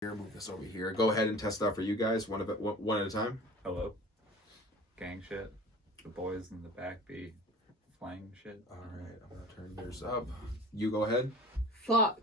Here, move this over here. Go ahead and test out for you guys, one at a time. Hello. Gang shit. The boys in the back be flying shit. All right, I'm gonna turn yours up. You go ahead. Fuck.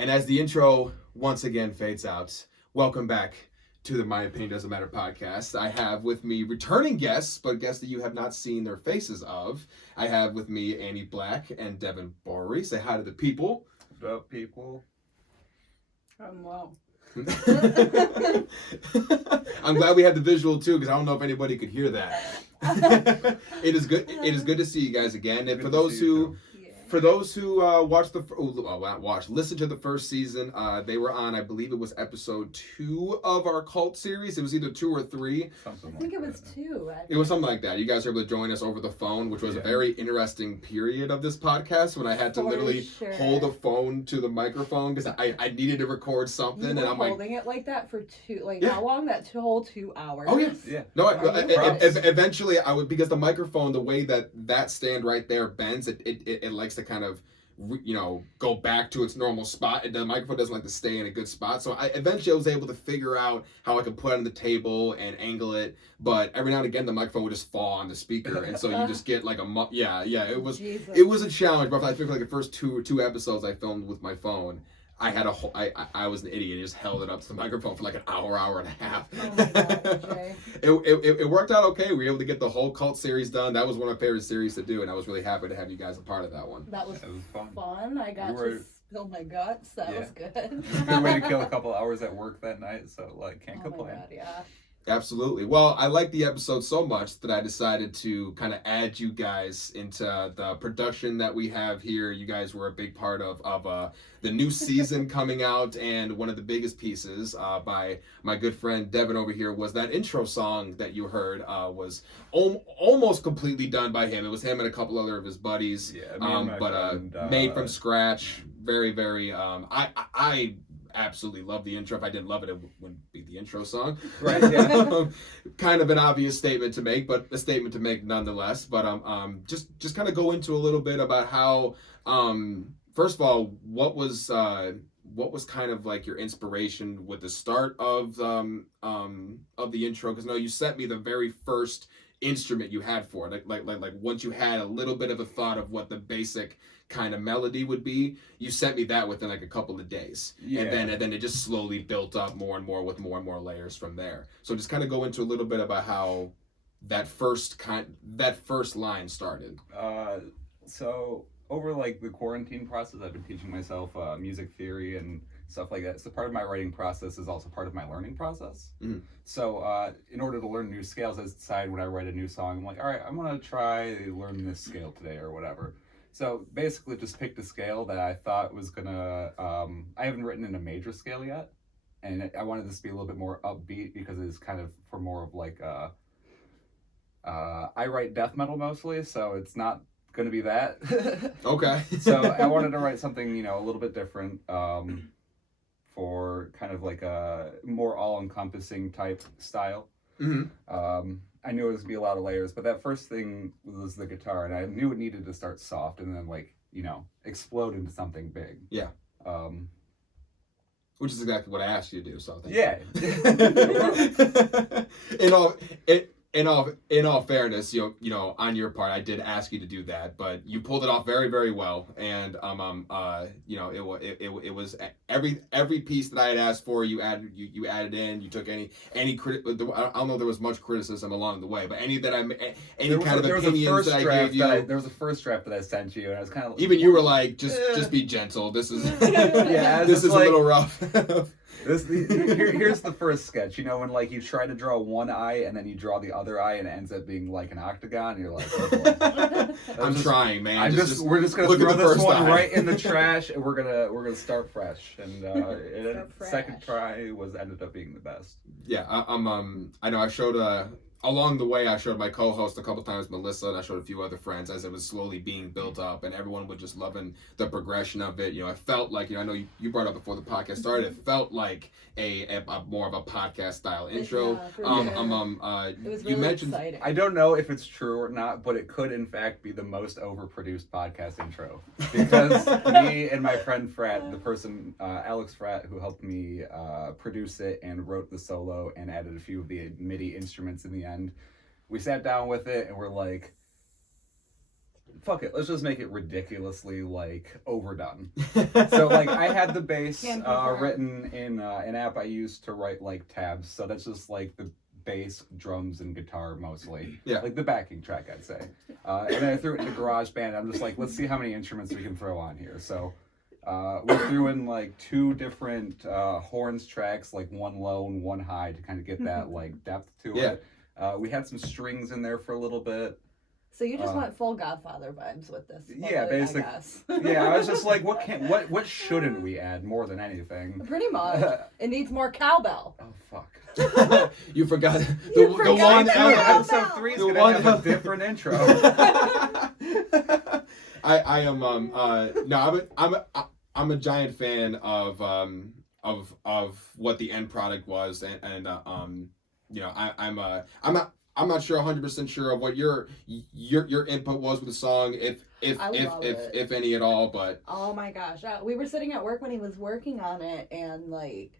And as the intro once again fades out, welcome back to the My Opinion Doesn't Matter podcast. I have with me returning guests, but guests that you have not seen their faces of. I have with me Annie Black and Devin Boury. Say hi to the people. What up, people? Well. I'm glad we have the visual too, because I don't know if anybody could hear that. It is good. It is good to see you guys again. And for those who listen to the first season, they were on, I believe it was episode 2 of our cult series. It was either 2 or 3. I think it was 2. Actually. It was something like that. You guys were able to join us over the phone, which was a very interesting period of this podcast when I had to literally hold a phone to the microphone because I needed to record something. You were and I'm holding it like that for how long? That whole 2 hours? Oh, yeah. Yeah. No, eventually I would, because the microphone, the way that stand right there bends, it likes to kind of, go back to its normal spot. The microphone doesn't like to stay in a good spot. So I eventually was able to figure out how I could put it on the table and angle it. But every now and again, the microphone would just fall on the speaker. And so you just get like it was a challenge. But I think like the first two episodes I filmed with my phone, I had I was an idiot. I just held it up to the microphone for like an hour and a half. Oh my God, Jay. It worked out okay. We were able to get the whole cult series done. That was one of my favorite series to do, and I was really happy to have you guys a part of that one. That was fun. I got to spill my guts. That was good. We were ready to kill a couple hours at work that night, so can't complain. My God, yeah. Absolutely. Well, I liked the episode so much that I decided to kind of add you guys into the production that we have here. You guys were a big part of the new season coming out, and one of the biggest pieces by my good friend Devin over here was that intro song that you heard was almost completely done by him. It was him and a couple other of his buddies, made from scratch. Very, very. I absolutely love the intro. If I didn't love it, it wouldn't be the intro song. Right, yeah. Kind of an obvious statement to make, but a statement to make nonetheless. But just kind of go into a little bit about how, first of all, what was kind of like your inspiration with the start of the intro? Because you sent me the very first instrument you had for it. Like once you had a little bit of a thought of what the basic kind of melody would be, you sent me that within like a couple of days. Yeah. And then it just slowly built up more and more with more and more layers from there. So just kind of go into a little bit about how that first line started. So over like the quarantine process, I've been teaching myself music theory and stuff like that. So part of my writing process is also part of my learning process. Mm. So in order to learn new scales, I decide when I write a new song, I'm like, all right, I'm going to try learn this scale today or whatever. So basically just picked a scale that I thought was going to, I haven't written in a major scale yet. And I wanted this to be a little bit more upbeat because it's kind of for more of like, I write death metal mostly, so it's not going to be that. Okay. So I wanted to write something, a little bit different for kind of like a more all-encompassing type style. Mm-hmm. I knew it was going to be a lot of layers, but that first thing was the guitar, and I knew it needed to start soft and then explode into something big. Yeah. Which is exactly what I asked you to do, so thank you. in all fairness, you know, on your part, I did ask you to do that, but you pulled it off very, very well. And you know, it was every piece that I had asked for, you added in. You took any I don't know if there was much criticism along the way, but any kind of opinions that I gave you. There was a first draft that I sent you, and I was kind of even you were like, just be gentle. This is yeah, this is like, a little rough. Here's the first sketch. You know, when like you try to draw one eye and then you draw the other eye and it ends up being like an octagon, and you're like, oh boy. I'm trying, man. We're just gonna throw this one right in the trash, and we're gonna start fresh. And second try ended up being the best. Yeah, I know I showed along the way, I showed my co-host a couple times, Melissa, and I showed a few other friends as it was slowly being built up, and everyone was just loving the progression of it. You know, it felt like, you know, I know you brought up before the podcast started, it felt like a more of a podcast style intro. It was really you mentioned exciting. I don't know if it's true or not, but it could in fact be the most overproduced podcast intro, because me and my friend Frat, the person Alex Frat, who helped me produce it and wrote the solo and added a few of the MIDI instruments in the end, we sat down with it and we're like, fuck it, let's just make it ridiculously like overdone. So like I had the bass written in an app I used to write like tabs, so that's just like the bass, drums, and guitar mostly. Yeah. Like the backing track, I'd say. And then I threw it into GarageBand. I'm just like, let's see how many instruments we can throw on here. So we threw in like 2 different horns tracks, like one low and one high, to kind of get that like depth to it. We had some strings in there for a little bit. So you just went full Godfather vibes with this. Yeah, basically. I guess. Yeah, I was just like, what shouldn't we add more than anything? Pretty much. It needs more cowbell. Oh fuck. you forgot You the forgot one the element. Episode 3 is gonna have a different intro. I am no, I'm a giant fan of what the end product was, and you know, I'm not sure 100% sure of what your input was with the song, if any at all, but oh my gosh, we were sitting at work when he was working on it, and like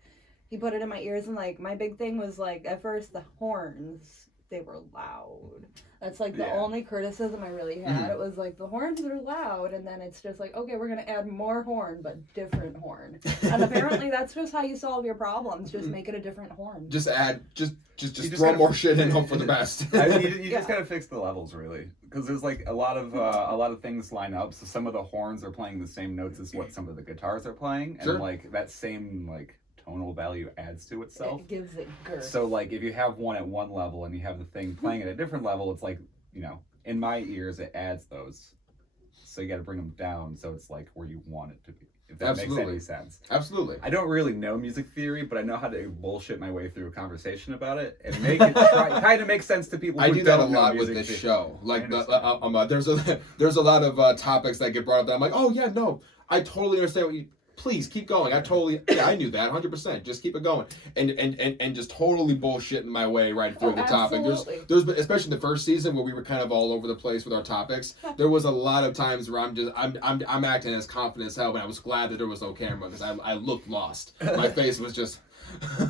he put it in my ears, and like my big thing was like at first the horns, they were loud. That's like the only criticism I really had. It was like the horns are loud, and then it's just like, okay, we're gonna add more horn, but different horn. And apparently that's just how you solve your problems. Just make it a different horn. Just throw more shit in, hope for the best. I mean, you just gotta fix the levels, really, because there's like a lot of things line up. So some of the horns are playing the same notes as what some of the guitars are playing, and like that same like tonal value adds to itself. It gives it girth. So like if you have one at one level and you have the thing playing at a different level, it's like, you know, in my ears it adds those. So you got to bring them down so it's like where you want it to be. If that makes any sense. Absolutely. I don't really know music theory, but I know how to bullshit my way through a conversation about it and make it kind of make sense to people. I who do that a don't know lot with music this theory. show. Like there's a lot of topics that get brought up that I'm like, oh yeah, no, I totally understand what you. Please keep going. I knew that 100%. Just keep it going, and just totally bullshitting my way right through the topic. There's especially the first season where we were kind of all over the place with our topics. There was a lot of times where I'm acting as confident as hell, but I was glad that there was no camera because I looked lost. My face was just.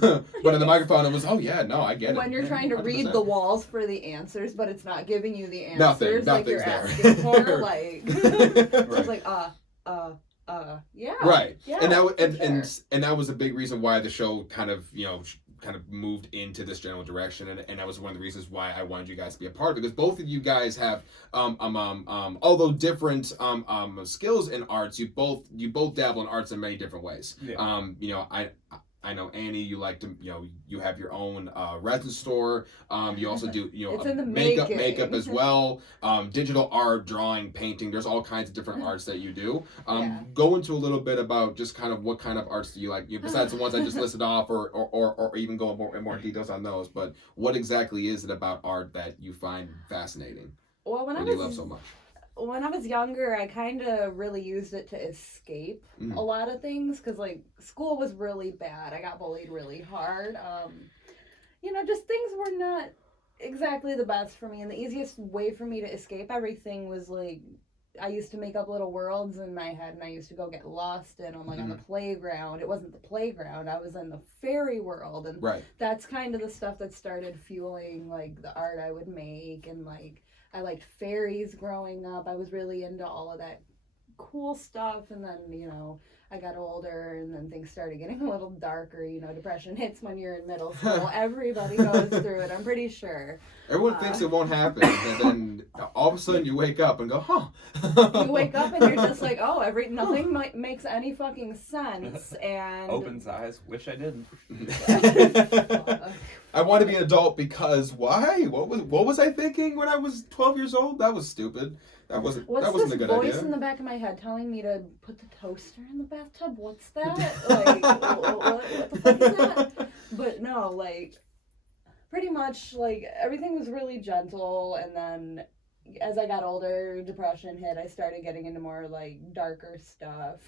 But in the microphone, it was, oh yeah, no, I get it. When you're trying to 100%. read the walls for the answers, but it's not giving you the answers, Nothing's like you're there. asking for, like it's like yeah. Right. Yeah, and that sure. and that was a big reason why the show kind of moved into this general direction, and that was one of the reasons why I wanted you guys to be a part of it, because both of you guys have although different skills in arts, you both dabble in arts in many different ways. Yeah. You know, I know, Annie, you like to, you know, you have your own resin store. You also do, you know, It's in the makeup as well. Digital art, drawing, painting. There's all kinds of different arts that you do. Go into a little bit about just kind of what kind of arts do you like, besides the ones I just listed off, or even go in more details on those. But what exactly is it about art that you find fascinating? Well, you love so much? When I was younger, I kind of really used it to escape a lot of things, because like school was really bad. I got bullied really hard. You know, just things were not exactly the best for me, and the easiest way for me to escape everything was like I used to make up little worlds in my head, and I used to go get lost in them, like on the playground. It wasn't the playground. I was in the fairy world, and that's kind of the stuff that started fueling like the art I would make. And like I liked fairies growing up. I was really into all of that cool stuff. And then, you know, I got older, and then things started getting a little darker. You know, depression hits when you're in middle school. Everybody goes through it, I'm pretty sure. Everyone thinks it won't happen, and then all of a sudden you wake up and go, huh. You wake up and you're just like, oh, nothing makes any fucking sense. And opens eyes, wish I didn't. I want to be an adult because why? What was I thinking when I was 12 years old? That was stupid. That wasn't a good idea. What's this voice in the back of my head telling me to put the toaster in the bathtub? What's that? Like, what the fuck is that? But no, like, pretty much, like, everything was really gentle. And then as I got older, depression hit. I started getting into more, like, darker stuff.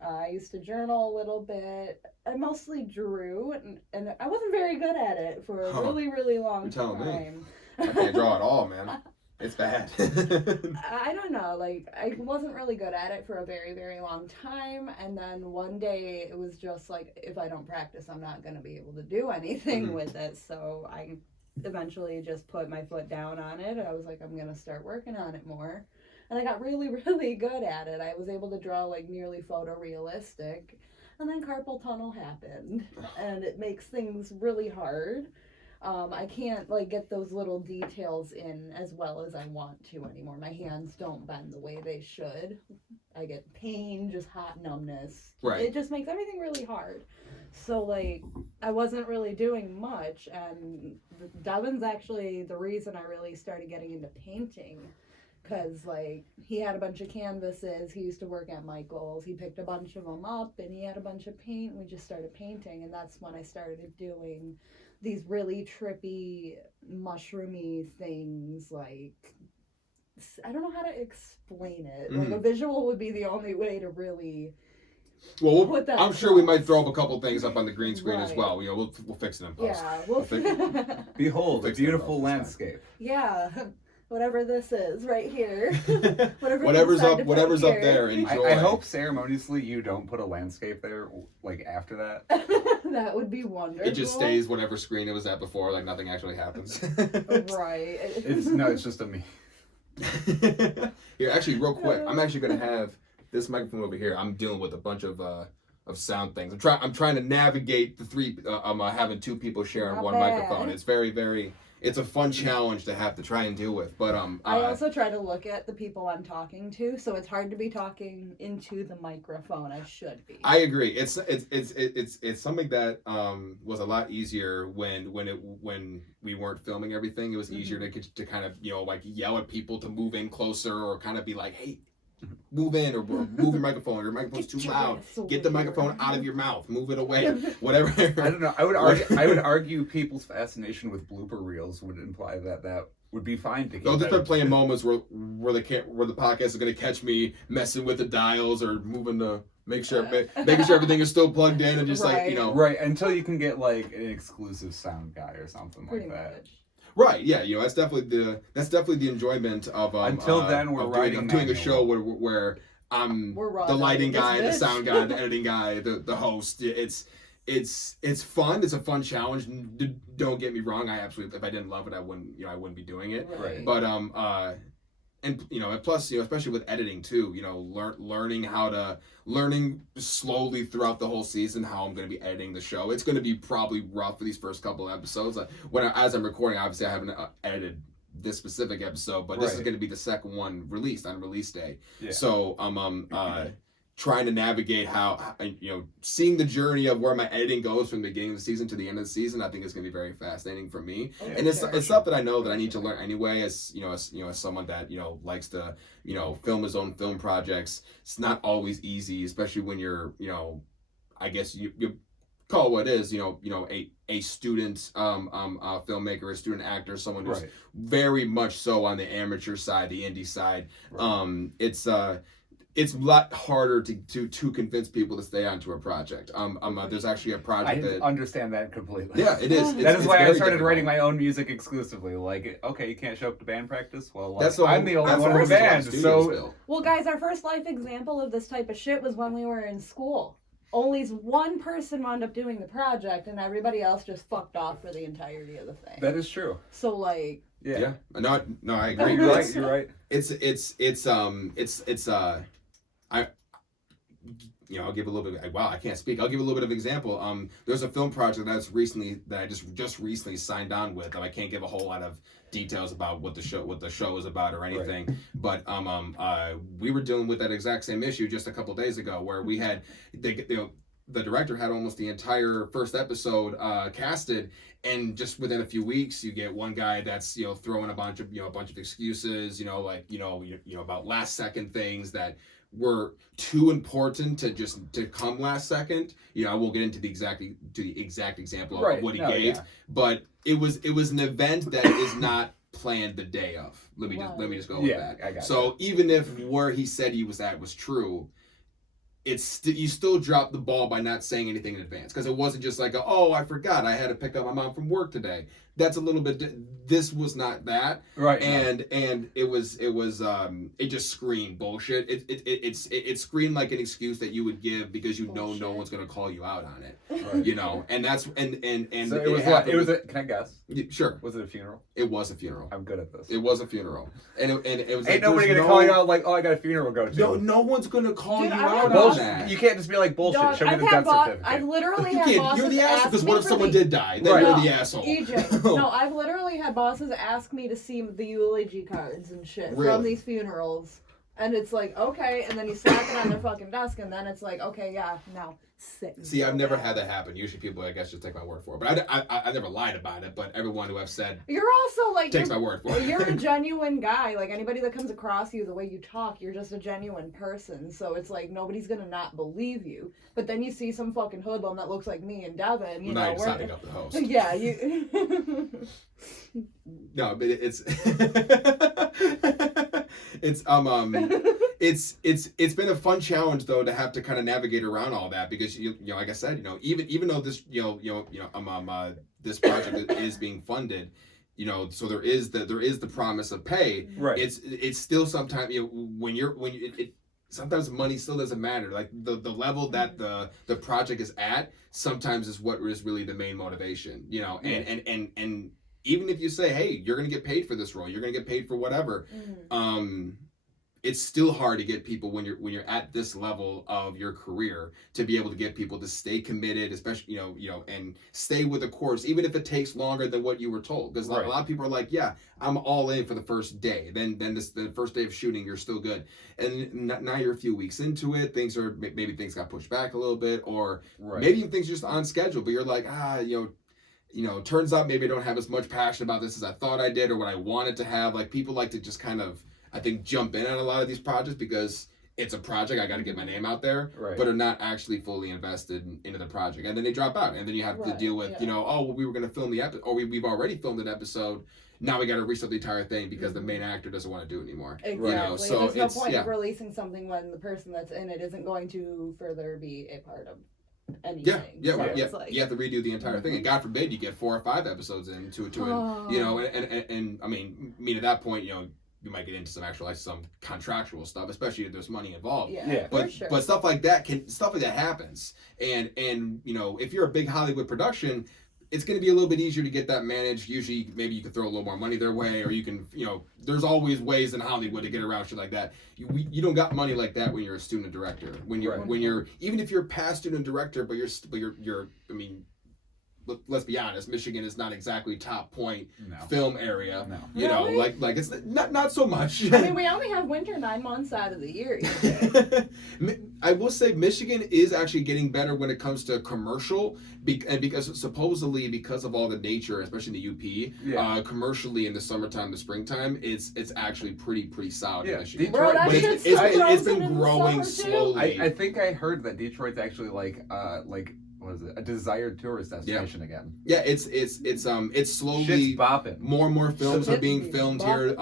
I used to journal a little bit. I mostly drew, and I wasn't very good at it for a really, really long time. I can't draw at all, man. It's bad. I don't know, like, I wasn't really good at it for a very, very long time, and then one day it was just like, if I don't practice, I'm not going to be able to do anything with it, so I eventually just put my foot down on it. I was like, I'm going to start working on it more, and I got really, really good at it. I was able to draw, like, nearly photorealistic, and then carpal tunnel happened, and it makes things really hard. I can't, like, get those little details in as well as I want to anymore. My hands don't bend the way they should. I get pain, just hot numbness. Right. It just makes everything really hard. So, like, I wasn't really doing much, and Devin's actually the reason I really started getting into painting. Because, like, he had a bunch of canvases. He used to work at Michael's. He picked a bunch of them up, and he had a bunch of paint, and we just started painting. And that's when I started doing these really trippy, mushroomy things. Like, I don't know how to explain it. Like, a visual would be the only way to really... Well, I'm sure we might throw up a couple things up on the green screen as well. You know, we'll fix it in post. Yeah, we'll fix it. Behold, a beautiful landscape. Yeah. Whatever this is right here. whatever's up there, enjoy. I hope ceremoniously you don't put a landscape there, like, after that. That would be wonderful. It just stays whatever screen it was at before, like nothing actually happens. Right. It's just a me. Here, actually, real quick, I'm actually gonna have this microphone over here. I'm dealing with a bunch of sound things. I'm trying to navigate the three. Having two people sharing one microphone. It's very, very. It's a fun challenge to have to try and deal with, but I also try to look at the people I'm talking to, so it's hard to be talking into the microphone. I should be. I agree. It's something that was a lot easier when we weren't filming everything. It was easier to kind of, you know, like, yell at people to move in closer, or kind of be like, hey, move in, or move your microphone. Your microphone's too loud. Get the microphone out of your mouth. Move it away. Whatever. I don't know. I would argue people's fascination with blooper reels would imply that would be fine to keep. They'll just start playing moments where the podcast is going to catch me messing with the dials or moving the making sure everything is still plugged in, and just like, you know, right, until you can get like an exclusive sound guy or something like that. Much. Right, yeah, you know, that's definitely the enjoyment of until then we're doing a show where I'm the lighting guy, the sound guy, the editing guy, the host. It's fun. It's a fun challenge. Don't get me wrong. I absolutely, if I didn't love it, I wouldn't be doing it. Right. But and you know, plus, you know, especially with editing too, you know, learning slowly throughout the whole season how I'm going to be editing the show. It's going to be probably rough for these first couple of episodes. As I'm recording, obviously I haven't edited this specific episode, but this is going to be the second one released on release day. Yeah. So I'm trying to navigate how, you know, seeing the journey of where my editing goes from the beginning of the season to the end of the season. I think it's going to be very fascinating for me. Oh, and it's stuff that I know that I need to learn anyway, as someone that, you know, likes to, you know, film his own film projects. It's not always easy, especially when you're, you know, I guess you call it what it is, you know, a student filmmaker, a student actor, someone who's very much so on the amateur side, the indie side. Right. it's a lot harder to convince people to stay onto a project. There's actually a project I that understand that completely. yeah, it is. That is why I very started difficult. writing my own music exclusively. Like, okay, you can't show up to band practice. Well, like, That's the I'm the only that's one the in the reason why band, studios so built. Well, guys, our first life example of this type of shit was when we were in school. Only one person wound up doing the project, and everybody else just fuckt off for the entirety of the thing. that is true. So, like, Yeah. No, I agree. You're right. You're right. I'll give a little bit. Wow, I can't speak. I'll give a little bit of example. There's a film project that I just recently signed on with. I can't give a whole lot of details about what the show is about or anything. Right. But we were dealing with that exact same issue just a couple days ago, where we had the director had almost the entire first episode casted, and just within a few weeks, you get one guy that's throwing a bunch of excuses, about last second things that were too important to come last second. I won't get into the exact example of what he gave, but it was an event that is not planned the day of. Let me just go with that. I got so even if where he said he was at was true, you still dropped the ball by not saying anything in advance, because it wasn't just like I forgot I had to pick up my mom from work today. That's a little bit. This was not that, right? And it just screamed bullshit. It screamed like an excuse that you would give because no one's gonna call you out on it, right. And that's and so it was what? It was can I guess? Sure. Was it a funeral? It was a funeral. I'm good at this. It was a funeral, and it was. Ain't nobody gonna call you out like, I got a funeral to go to. No one's gonna call you out on that. You can't just be like bullshit. Show me the death certificate. I've literally You had can't. bosses You're the asshole. Because what if someone did die? Then you're the asshole. EJ. No, I've literally had bosses ask me to see the eulogy cards and shit from these funerals. And it's like, okay, and then you slack it on their fucking desk, and then it's like, okay, yeah, now sit. See, I've never had that happen. Usually people, I guess, just take my word for it. But I never lied about it, but everyone who I've said you're also like takes my word for it. You're a genuine guy. Like, anybody that comes across you, the way you talk, you're just a genuine person. So it's like, nobody's gonna not believe you. But then you see some fucking hoodlum that looks like me and Devin, now you're signing up the host. Yeah, you... No, but it's been a fun challenge though to have to kind of navigate around all that, because like I said, even though this this project is being funded, so there is the promise of pay. Right. It's still sometimes sometimes money still doesn't matter. Like the level that the project is at sometimes is what is really the main motivation. And even if you say, hey, you're going to get paid for this role, you're going to get paid for whatever, it's still hard to get people when you're at this level of your career to be able to get people to stay committed, especially, and stay with the course, even if it takes longer than what you were told. Because a lot of people are like, yeah, I'm all in for the first day. Then the first day of shooting, you're still good. And now you're a few weeks into it. Maybe things got pushed back a little bit, or maybe things are just on schedule, but you're like, turns out maybe I don't have as much passion about this as I thought I did or what I wanted to have. Like, people like to just kind of, I think, jump in on a lot of these projects because it's a project, I got to get my name out there, but are not actually fully invested into the project. And then they drop out. And then you have to deal with, we were going to film the episode, or we've already filmed an episode. Now we got to restart the entire thing because the main actor doesn't want to do it anymore. Exactly. So there's no point of releasing something when the person that's in it isn't going to further be a part of anything. You have to redo the entire thing, and God forbid you get 4 or 5 episodes into it, and I mean, at that point, you might get into some contractual stuff, especially if there's money involved. But stuff like that happens, and if you're a big Hollywood production, it's going to be a little bit easier to get that managed. Usually, maybe you can throw a little more money their way, or you can, there's always ways in Hollywood to get around shit like that. You don't got money like that when you're a student director. When you're even if you're a past student director, but you're I mean, let's be honest, Michigan is not exactly top point film area. No. Like it's not so much. I mean, we only have winter 9 months out of the year. I will say Michigan is actually getting better when it comes to commercial, because supposedly because of all the nature, especially in the UP, commercially in the summertime, the springtime, it's actually pretty solid in Michigan. Bro, but it's been growing slowly. I think I heard that Detroit's actually like what is it, a desired tourist destination again. Yeah, it's slowly shit's bopping. More and more films are being filmed here.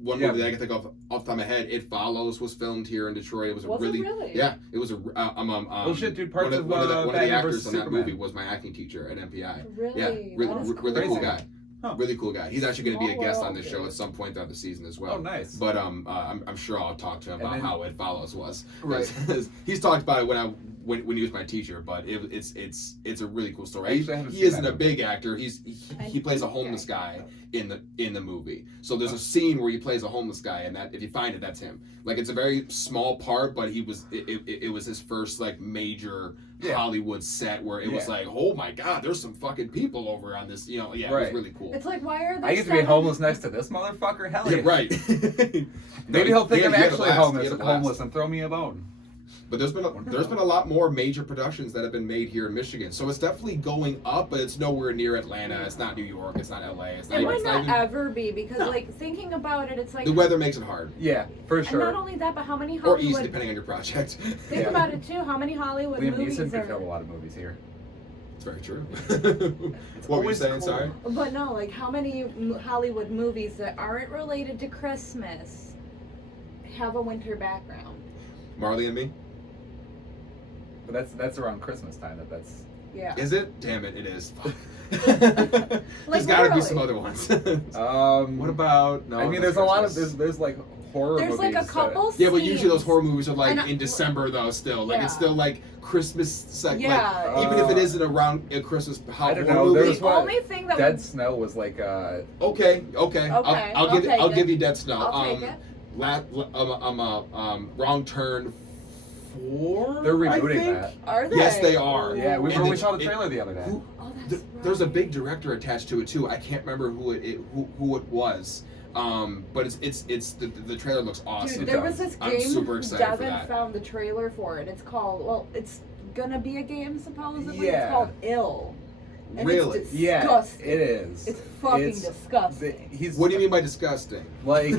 one movie that I can think of off the top of my head. It Follows was filmed here in Detroit. It was a Was it really, really? yeah. It was a oh shit, dude! Parts of one of the Batman actors versus on that Superman. movie was my acting teacher at MPI. Really? Yeah, That is really cool cool. guy. Huh. Really cool guy. He's actually going to be a Small guest on world, this show dude. at some point throughout the season as well. Oh, nice. But I'm sure I'll talk to him about how It Follows was. Right. He's talked about it when he was my teacher, but it's a really cool story. Actually, I haven't He seen isn't that a big actor. He plays a homeless guy in the movie. So there's a scene where he plays a homeless guy, and that if you find it, that's him. Like it's a very small part, but it was his first like major Hollywood set where it was like, oh my god, there's some fucking people over on this. You know, it was really cool. It's like, why are there I get to be homeless next to this motherfucker. Hell yeah! Yeah, right. Maybe he'll think I'm actually homeless homeless and throw me a bone. But there's been a lot more major productions that have been made here in Michigan, so it's definitely going up, but it's nowhere near Atlanta. It's not New York. It's not LA. It's not. It might it's not even, ever be because, like, thinking about it, it's like the weather makes it hard, Yeah, for And sure. not only that, but how many or Hollywood? easy depending on your project. Think about it too. How many Hollywood Liam movies Neeson could are? film a lot of movies here. It's very true. It's What were you always saying? cool. Sorry. But no, like how many Hollywood movies that aren't related to Christmas have a winter background? Marley and Me. But that's around Christmas time. That's Yeah. Is it? Damn it! It is. Fuck. Like, There's got to be literally. some other ones. what about? No. I mean, that's there's a lot of Christmas. there's like horror There's movies. like a couple. Yeah, but usually those scenes. horror movies are like And in December though. Still, like it's Yeah. still like Christmas. Like, Yeah. even if it isn't around a Christmas I don't horror know, movie. there's The one- only thing that Dead would, Snow was like Okay. Okay, I'll give you Dead Snow. I'll take it. Wrong Turn 4. they're I rebooting think? that. Are they? Yes, they are. Yeah, we And saw the it- trailer the other day. Oh, that's There's a right. big director attached to it too. I can't remember who it was. But it's the trailer looks awesome. Dude, there was this I'm game super excited for Devin that. found the trailer for it. It's called, well, it's gonna be a game supposedly. Yeah. It's called Ill. And Really? It's Yeah, disgusting. it is. It's fucking It's- disgusting. He's What do you mean by disgusting? like?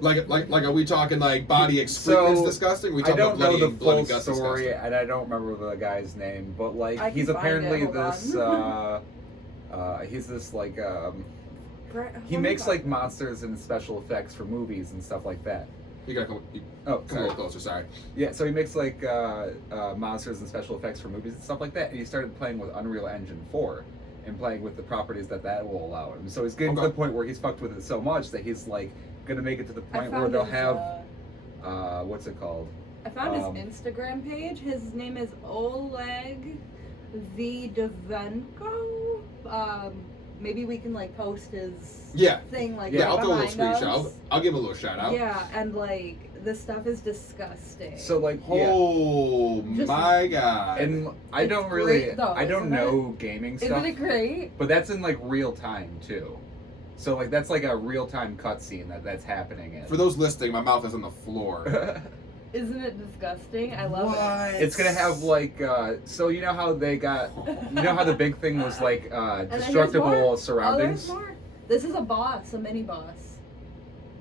Like are we talking like body excrement's So, disgusting? Are we I talking don't about know bloody, the bloody full guts story, disgusting? and I don't remember the guy's name, but like I can he's find apparently it, hold this. He's this like he makes like monsters and special effects for movies and stuff like that. You gotta come a Sorry. little closer. Sorry. Yeah, so he makes like monsters and special effects for movies and stuff like that, and he started playing with Unreal Engine 4 and playing with the properties that will allow him. So he's getting to Okay. the point where he's fucked with it so much that he's like gonna make it to the I point where found they'll his, have what's it called? I found um, his Instagram page. His name is Oleg V. Devenko. Maybe we can like post his Yeah. thing like Yeah, right I'll throw a little behind screenshot. us. I'll give him a little shout out. Yeah, and like this stuff is disgusting. So like yeah. Oh Just- my god. And I It's don't really, great, though, I don't isn't it? know gaming stuff, Isn't it great? but that's in like real time too. So like that's like a real time cutscene that's happening in. For those listening, my mouth is on the floor. Isn't it disgusting? I love it. It's gonna have like so you know how they got you know how the big thing was like And then destructible there's more. surroundings. Oh, there's more. This is a boss, a mini boss,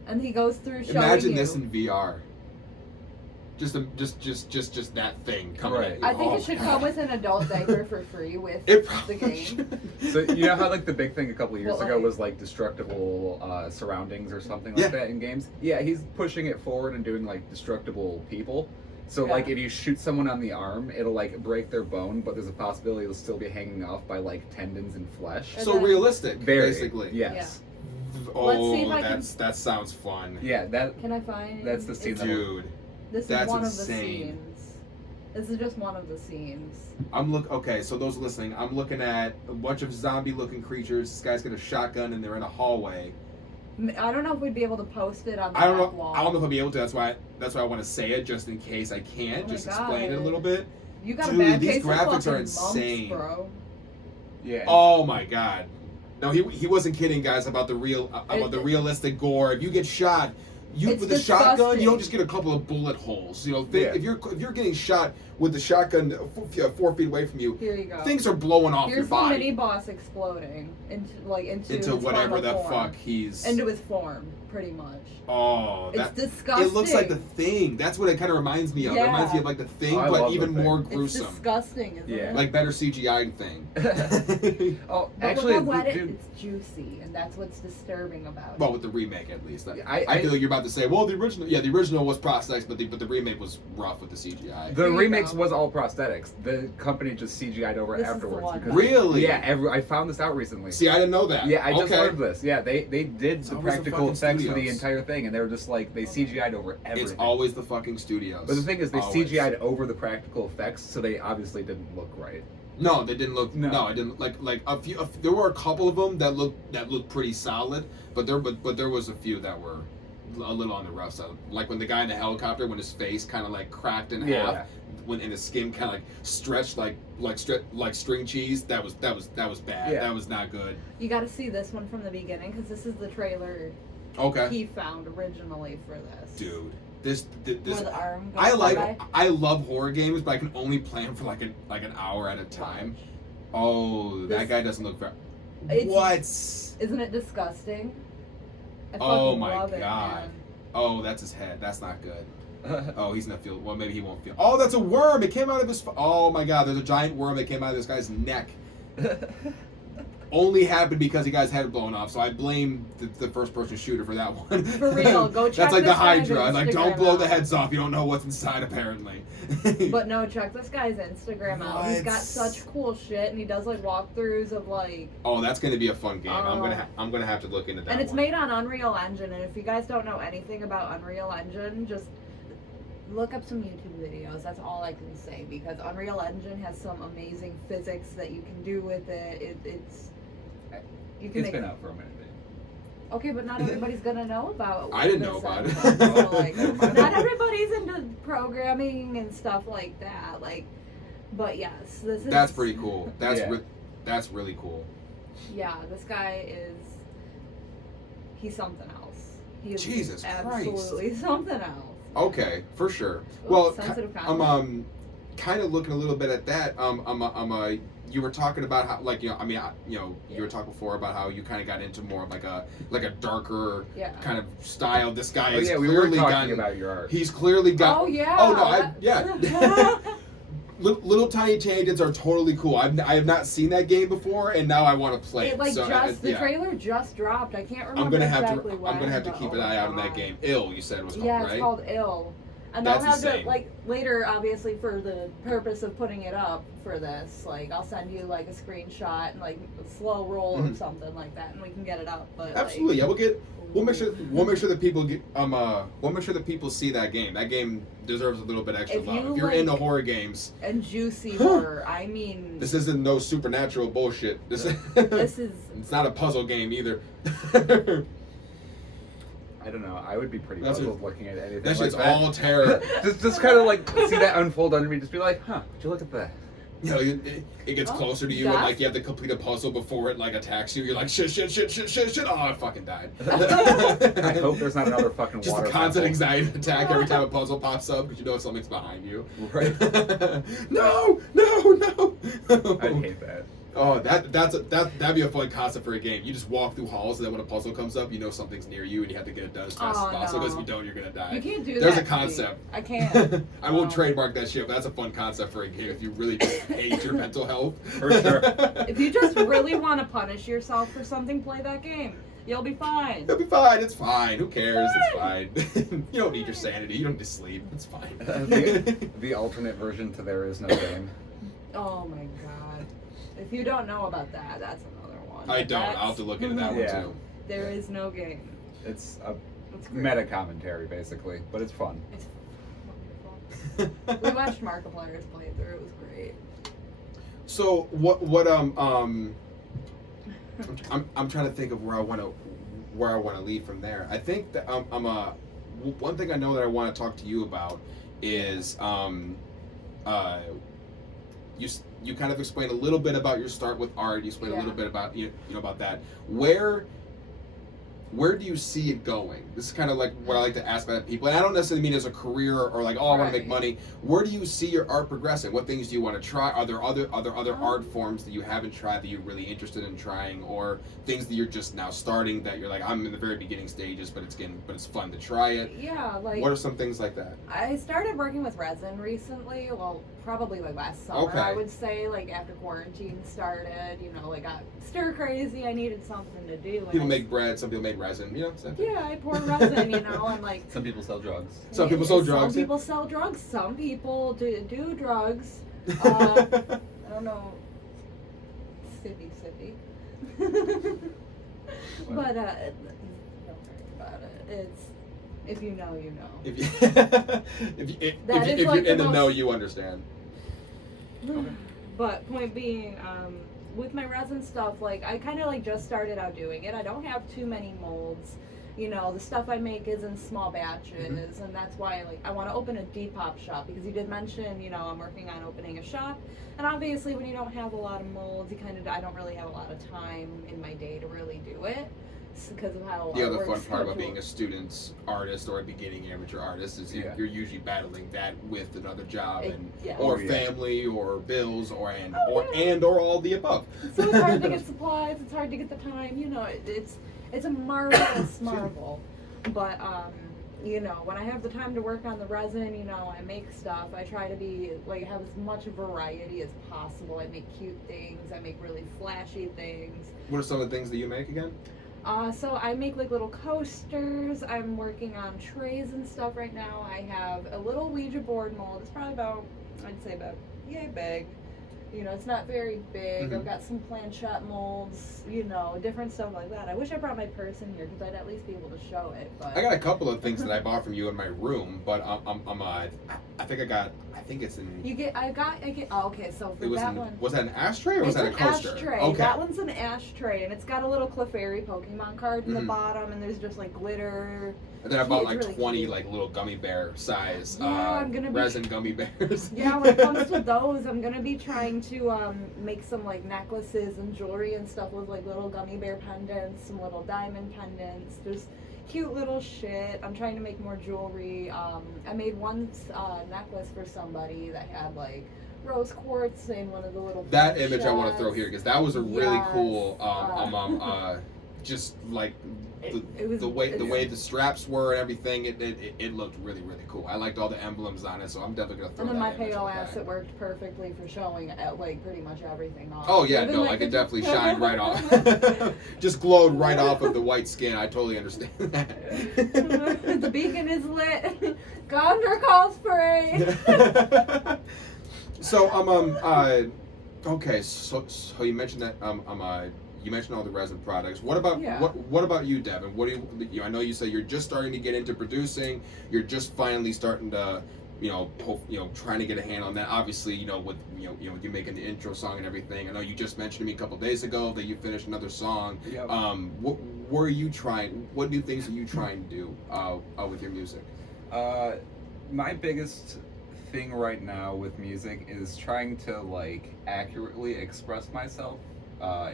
and he goes through showing Imagine you. this in VR. Just that thing coming Right. at you. I think Oh, it should God. come with an adult diaper for free with It the probably game. should. So you know how like the big thing a couple of years Well, ago like- was like destructible surroundings or something like Yeah. that in games? Yeah, he's pushing it forward and doing like destructible people. So Yeah. like if you shoot someone on the arm, it'll like break their bone, but there's a possibility it'll still be hanging off by like tendons and flesh. And So then- realistic, Very, basically. yes. Oh, Let's see if I can- that sounds fun. Yeah, that Can I find? That's the scene it's- that- Dude, This is that's one insane. of the scenes. This is just one of the scenes. okay, so those listening, I'm looking at a bunch of zombie-looking creatures. This guy's got a shotgun and they're in a hallway. I don't know if we'd be able to post it on the I don't back know. wall. I don't know if I'll be able to. That's why I want to say it, just in case I can't. Oh my just explain it a God. little bit. You got Dude, a bad these case graphics of are fucking insane. mumps, bro. yeah. Oh my god. No, he wasn't kidding, guys, about the realistic gore. If you get shot, It's with a shotgun, disgusting. you don't just get a couple of bullet holes. You know, Yeah. if you're getting shot with the shotgun 4 feet away from you, Here you go. things are blowing off Here's your the mini body boss exploding into into his whatever final the form. fuck he's. Into his form. pretty much. Oh, It's disgusting. It looks like The Thing. That's what it kind of reminds me of. Yeah. It reminds me of like The Thing, Oh, I but love even The Thing. more It's gruesome. disgusting, isn't Yeah. it? Like better CGI Thing. Oh, But actually, look how wet dude, it's juicy, and that's what's disturbing about Well, it. with the remake at least. I feel like you're about to say, well, the original was prosthetics, but the remake was rough with the CGI. the Here you remix go. was all prosthetics. The company just CGI'd over This is the afterwards. one. because- Really? Yeah, I found this out recently. See, I didn't know that. Yeah, I just Okay. learned this. Yeah, they did It's the always the practical fucking effects for the studios. entire thing, and they were just like they CGI'd over everything. It's always the fucking studios. But the thing is, they Always. CGI'd over the practical effects, so they obviously didn't look right. No, they didn't look. No. No, it didn't like a few. There were a couple of them that looked pretty solid, but there was a few that were a little on the rough side. Like when the guy in the helicopter, when his face kind of like cracked in Yeah. half, when and his skin kind of like stretched like string cheese. That was bad. Yeah. That was not good. You got to see this one from the beginning because this is the trailer Okay, he found originally for this. dude, this. Where the arm goes I by. love horror games, but I can only play them for like an hour at a time. Oh, that This- guy doesn't look very. It's- What? Isn't it disgusting? I Oh fucking my love it, God. man. Oh, that's his head. That's not good. Oh, he's gonna feel. Well, maybe he won't feel. Oh, that's a worm. It came out of his. Oh my God, there's a giant worm that came out of this guy's neck. Only happened because he got his head blown off. So I blame the first person shooter for that one. For real, go check That's like the this guy's Hydra. Like, don't Instagram blow the out. heads off. You don't know what's inside, apparently. But no, check this guy's Instagram out. He's got What? such cool shit, and he does like walkthroughs of like. Oh, that's gonna be a fun game. I'm Oh. gonna have to look into that. And it's one. made on Unreal Engine, and if you guys don't know anything about Unreal Engine, just look up some YouTube videos. That's all I can say, because Unreal Engine has some amazing physics that you can do with it. It's you can It's make been out for a minute. okay, but not everybody's gonna know about. I didn't this know about engine. it. So, like, Never mind. not everybody's into programming and stuff like that. Like, but yes, this is. That's pretty cool. That's Yeah. that's really cool. Yeah, this guy is. He's something else. He is Jesus absolutely something else. Okay, for sure. Ooh, Well, sensitive I'm content. kind of looking a little bit at that. You were talking about how, like, you were talking before about how you kind of got into more of like a darker Yeah. kind of style. This guy Oh is yeah, we were clearly talking gotten. about your art. He's clearly got. Oh yeah. Oh no, yeah. Little tiny tangents are totally cool. I have not seen that game before, and now I want to play it. It like So, the yeah. trailer just dropped. I can't remember I'm gonna have exactly to. when. I'm gonna have to but keep oh an my eye out on that God. game. Ill, you said it was called, Yeah, right? it's called Ill. And That's they'll have insane. it like later, obviously, for the purpose of putting it up for this. Like, I'll send you like a screenshot and like a slow roll or Mhm. something like that, and we can get it up. But Absolutely, yeah. We'll make sure that people get we'll make sure that people see that game. That game deserves a little bit extra If love. you If you're like- into horror games, And juicy horror. I mean, this isn't no supernatural bullshit. This this is. it's not a puzzle game either. I don't know. I would be pretty That's puzzled looking at anything That like shit's that. all terror. just kind of like see that unfold under me. Just be like, huh? Would you look at that? You know, it gets Oh, closer to you, and that's- like you have to complete a puzzle before it like attacks you. You're like shit. Oh, I fucking died. I hope there's not another fucking Just water. a constant vessel. anxiety attack every time a puzzle pops up because you know something's behind you. Right. No. I'd hate that. Oh, that'd be a fun concept for a game. You just walk through halls, and then when a puzzle comes up, you know something's near you, and you have to get it done as fast Oh, as possible. Because no. if you don't, you're gonna die. You can't do There's that. a concept. I can't. I won't No. trademark that shit, but that's a fun concept for a game if you really just hate your mental health. For sure. If you just really want to punish yourself for something, play that game. You'll be fine. It'll be fine. It's fine. Who cares? It's fine. You don't need your sanity. You don't need to sleep. It's fine. The alternate version to There Is No Game. Oh my god. If you don't know about that, that's another one. I don't. I'll have to look into that Yeah. one too. There is no game. It's a It's great. meta commentary basically, but it's fun. It's wonderful. We watched Markiplier's playthrough. It was great. So I'm trying to think of where I want to lead from there. I think that one thing I know that I want to talk to you about is you kind of explained a little bit about your start with art. You explained a little bit about about that. Where where do you see it going? This is kind of like what I like to ask about people, and I don't necessarily mean as a career or like, oh, I want to make money. Where do you see your art progressing? What things do you want to try? Are there other art forms that you haven't tried that you're really interested in trying, or things that you're just now starting that you're like, I'm in the very beginning stages, but it's fun to try it? Yeah, like, what are some things like that? I started working with resin recently. Well, probably like last summer. Okay. I would say, like, after quarantine started, you know, like, got stir crazy. I needed something to do. People make bread. Some people make resin. You know. Yeah, I pour resin. You know, and like. Some people sell drugs. Some people sell drugs. Some people sell drugs. Some people do drugs. I don't know. Sippy. But don't worry about it. It's, if you know, you know. If you're in the know, you understand. But point being, with my resin stuff, like, I kind of like just started out doing it. I don't have too many molds. You know, the stuff I make is in small batches, and that's why, like, I want to open a Depop shop, because you did mention, you know, I'm working on opening a shop, and obviously when you don't have a lot of molds, I don't really have a lot of time in my day to really do it, because of how the other fun part about being a student artist or a beginning amateur artist is you're usually battling that with another job or family or bills or all the above. So it's hard to get supplies, it's hard to get the time, you know, it's a marvelous marvel. But you know, when I have the time to work on the resin, you know, I make stuff. I try to be like have as much variety as possible. I make cute things, I make really flashy things. What are some of the things that you make again? So I make like little coasters. I'm working on trays and stuff right now. I have a little Ouija board mold. It's probably about, I'd say about yay big. You know, it's not very big. I've got some planchette molds, you know, different stuff like that. I wish I brought my purse in here because I'd at least be able to show it. But I got a couple of things that I bought from you in my room, but I think it's in. Oh, okay, so for that one. Was that an ashtray or was that a coaster? It's an ashtray. Okay. That one's an ashtray, and it's got a little Clefairy Pokemon card in the bottom, and there's just like glitter. And then I bought like really 20 cute. Like little gummy bear size resin gummy bears. Yeah, when it comes to those, I'm gonna be trying to make some like necklaces and jewelry and stuff with like little gummy bear pendants, some little diamond pendants. There's cute little shit. I'm trying to make more jewelry. I made one necklace for somebody that had like rose quartz in one of the little. That image I want to throw here because that was a really cool. Just like the way the straps were and everything, it looked really cool. I liked all the emblems on it, so I'm definitely gonna throw that. And then my POS, it worked perfectly for showing like pretty much everything off. Oh yeah, no, I could definitely shine right off. Just glowed right off of the white skin. I totally understand that. The beacon is lit. Gondor calls parade. So okay, so you mentioned that you mentioned all the resin products. What about what about you, Devin? What do you? I know you say you're just starting to get into producing. You're just finally starting to, trying to get a hand on that. Obviously, with you making the intro song and everything. I know you just mentioned to me a couple days ago that you finished another song. Yep. What are you trying? What new things are you trying to do with your music? My biggest thing right now with music is trying to like accurately express myself.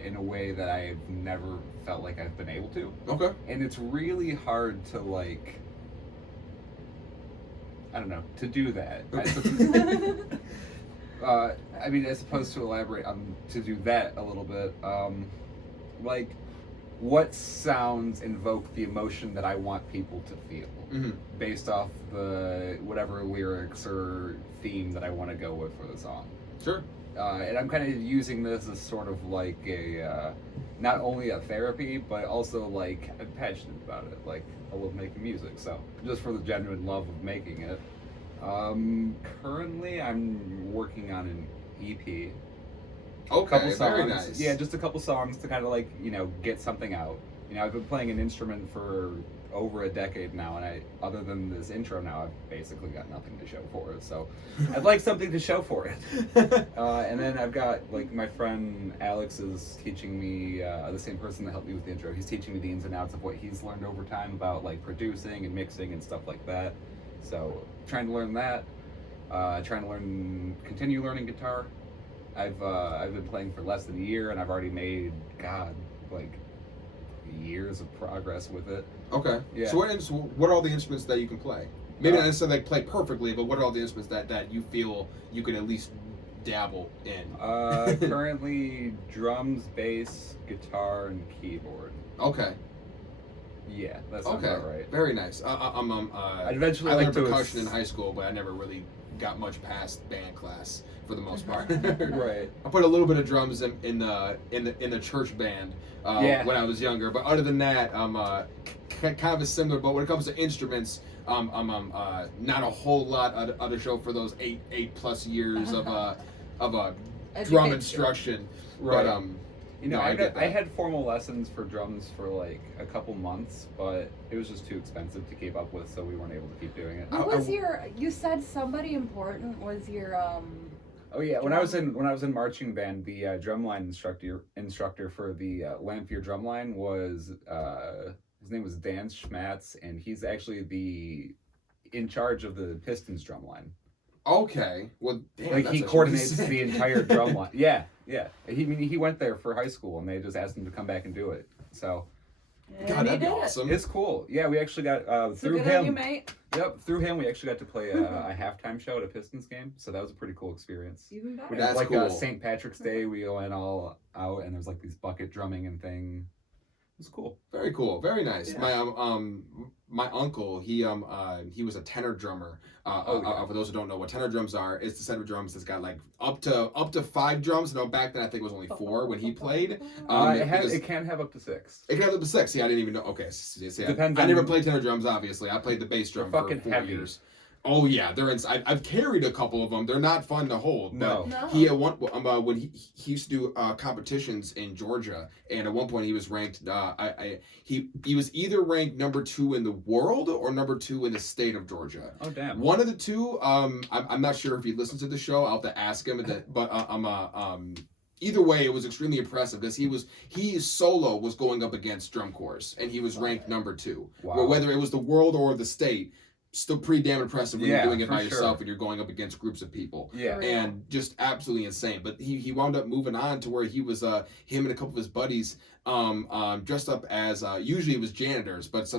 In a way that I've never felt like I've been able to. Okay. And it's really hard to like, I don't know, to do that. I mean, as opposed to elaborate on to do that a little bit, like, what sounds invoke the emotion that I want people to feel, based off the whatever lyrics or theme that I want to go with for the song. Sure. And I'm kind of using this as sort of like a, not only a therapy, but also like I'm passionate about it. Like I love making music, so just for the genuine love of making it. Currently, I'm working on an EP. Okay, couple songs. Very nice. Yeah, just a couple songs to kind of like get something out. I've been playing an instrument for over a decade now, and other than this intro now, I've basically got nothing to show for it. So I'd like something to show for it. And then I've got like my friend Alex is teaching me, the same person that helped me with the intro. He's teaching me the ins and outs of what he's learned over time about like producing and mixing and stuff like that. So trying to learn that. Trying to continue learning guitar. I've been playing for less than a year, and I've already made years of progress with it. Okay. Yeah. So what are all the instruments that you can play? Maybe not necessarily like play perfectly, but what are all the instruments that you feel you could at least dabble in? Currently drums, bass, guitar, and keyboard. Okay. Yeah, that sounds about right. Very nice. I'd eventually I like learned to percussion in high school, but I never really got much past band class for the most part. Right. I put a little bit of drums in the church band when I was younger, but other than that, I'm kind of a similar. But when it comes to instruments, I'm not a whole lot of the show for those eight plus years of drum instruction. Right. But you know, no, I had formal lessons for drums for like a couple months, but it was just too expensive to keep up with, so we weren't able to keep doing it. What was you said somebody important was your Oh yeah, when I was in marching band, the drumline instructor for the Lamphere drumline was his name was Dan Schmatz, and he's actually in charge of the Pistons drumline. Okay, well, damn, like he coordinates the entire drumline. Yeah. He went there for high school, and they just asked him to come back and do it. So. God, that'd be awesome. It's cool. Yeah, we actually got through him. You, mate. Yep, through him we actually got to play a halftime show at a Pistons game, so that was a pretty cool experience. Even better. We did like cool. St. Patrick's Day. We went all out, and there was like these bucket drumming and thing. It was cool. Very cool. Very nice. Yeah. My uncle, he was a tenor drummer. For those who don't know what tenor drums are, it's the set of drums that's got like up to 5 drums. No, back then I think it was only 4 when he played. It can have up to 6. It can have up to 6. See, I didn't even know. Okay, see, Depends. I never played tenor drums. Obviously, I played the bass drum for 4 years. Oh yeah, they're inside. I've carried a couple of them. They're not fun to hold. No. He at one when he used to do competitions in Georgia, and at one point he was ranked. He was either ranked number 2 in the world or number 2 in the state of Georgia. Oh damn. One of the two. I'm not sure if he listens to the show. I'll have to ask him. But either way, it was extremely impressive because he solo was going up against drum corps, and he was ranked number 2. Wow. Whether it was the world or the state. Still pretty damn impressive when you're doing it by yourself and you're going up against groups of people. Yeah. And just absolutely insane. But he wound up moving on to where he was him and a couple of his buddies dressed up as usually it was janitors, but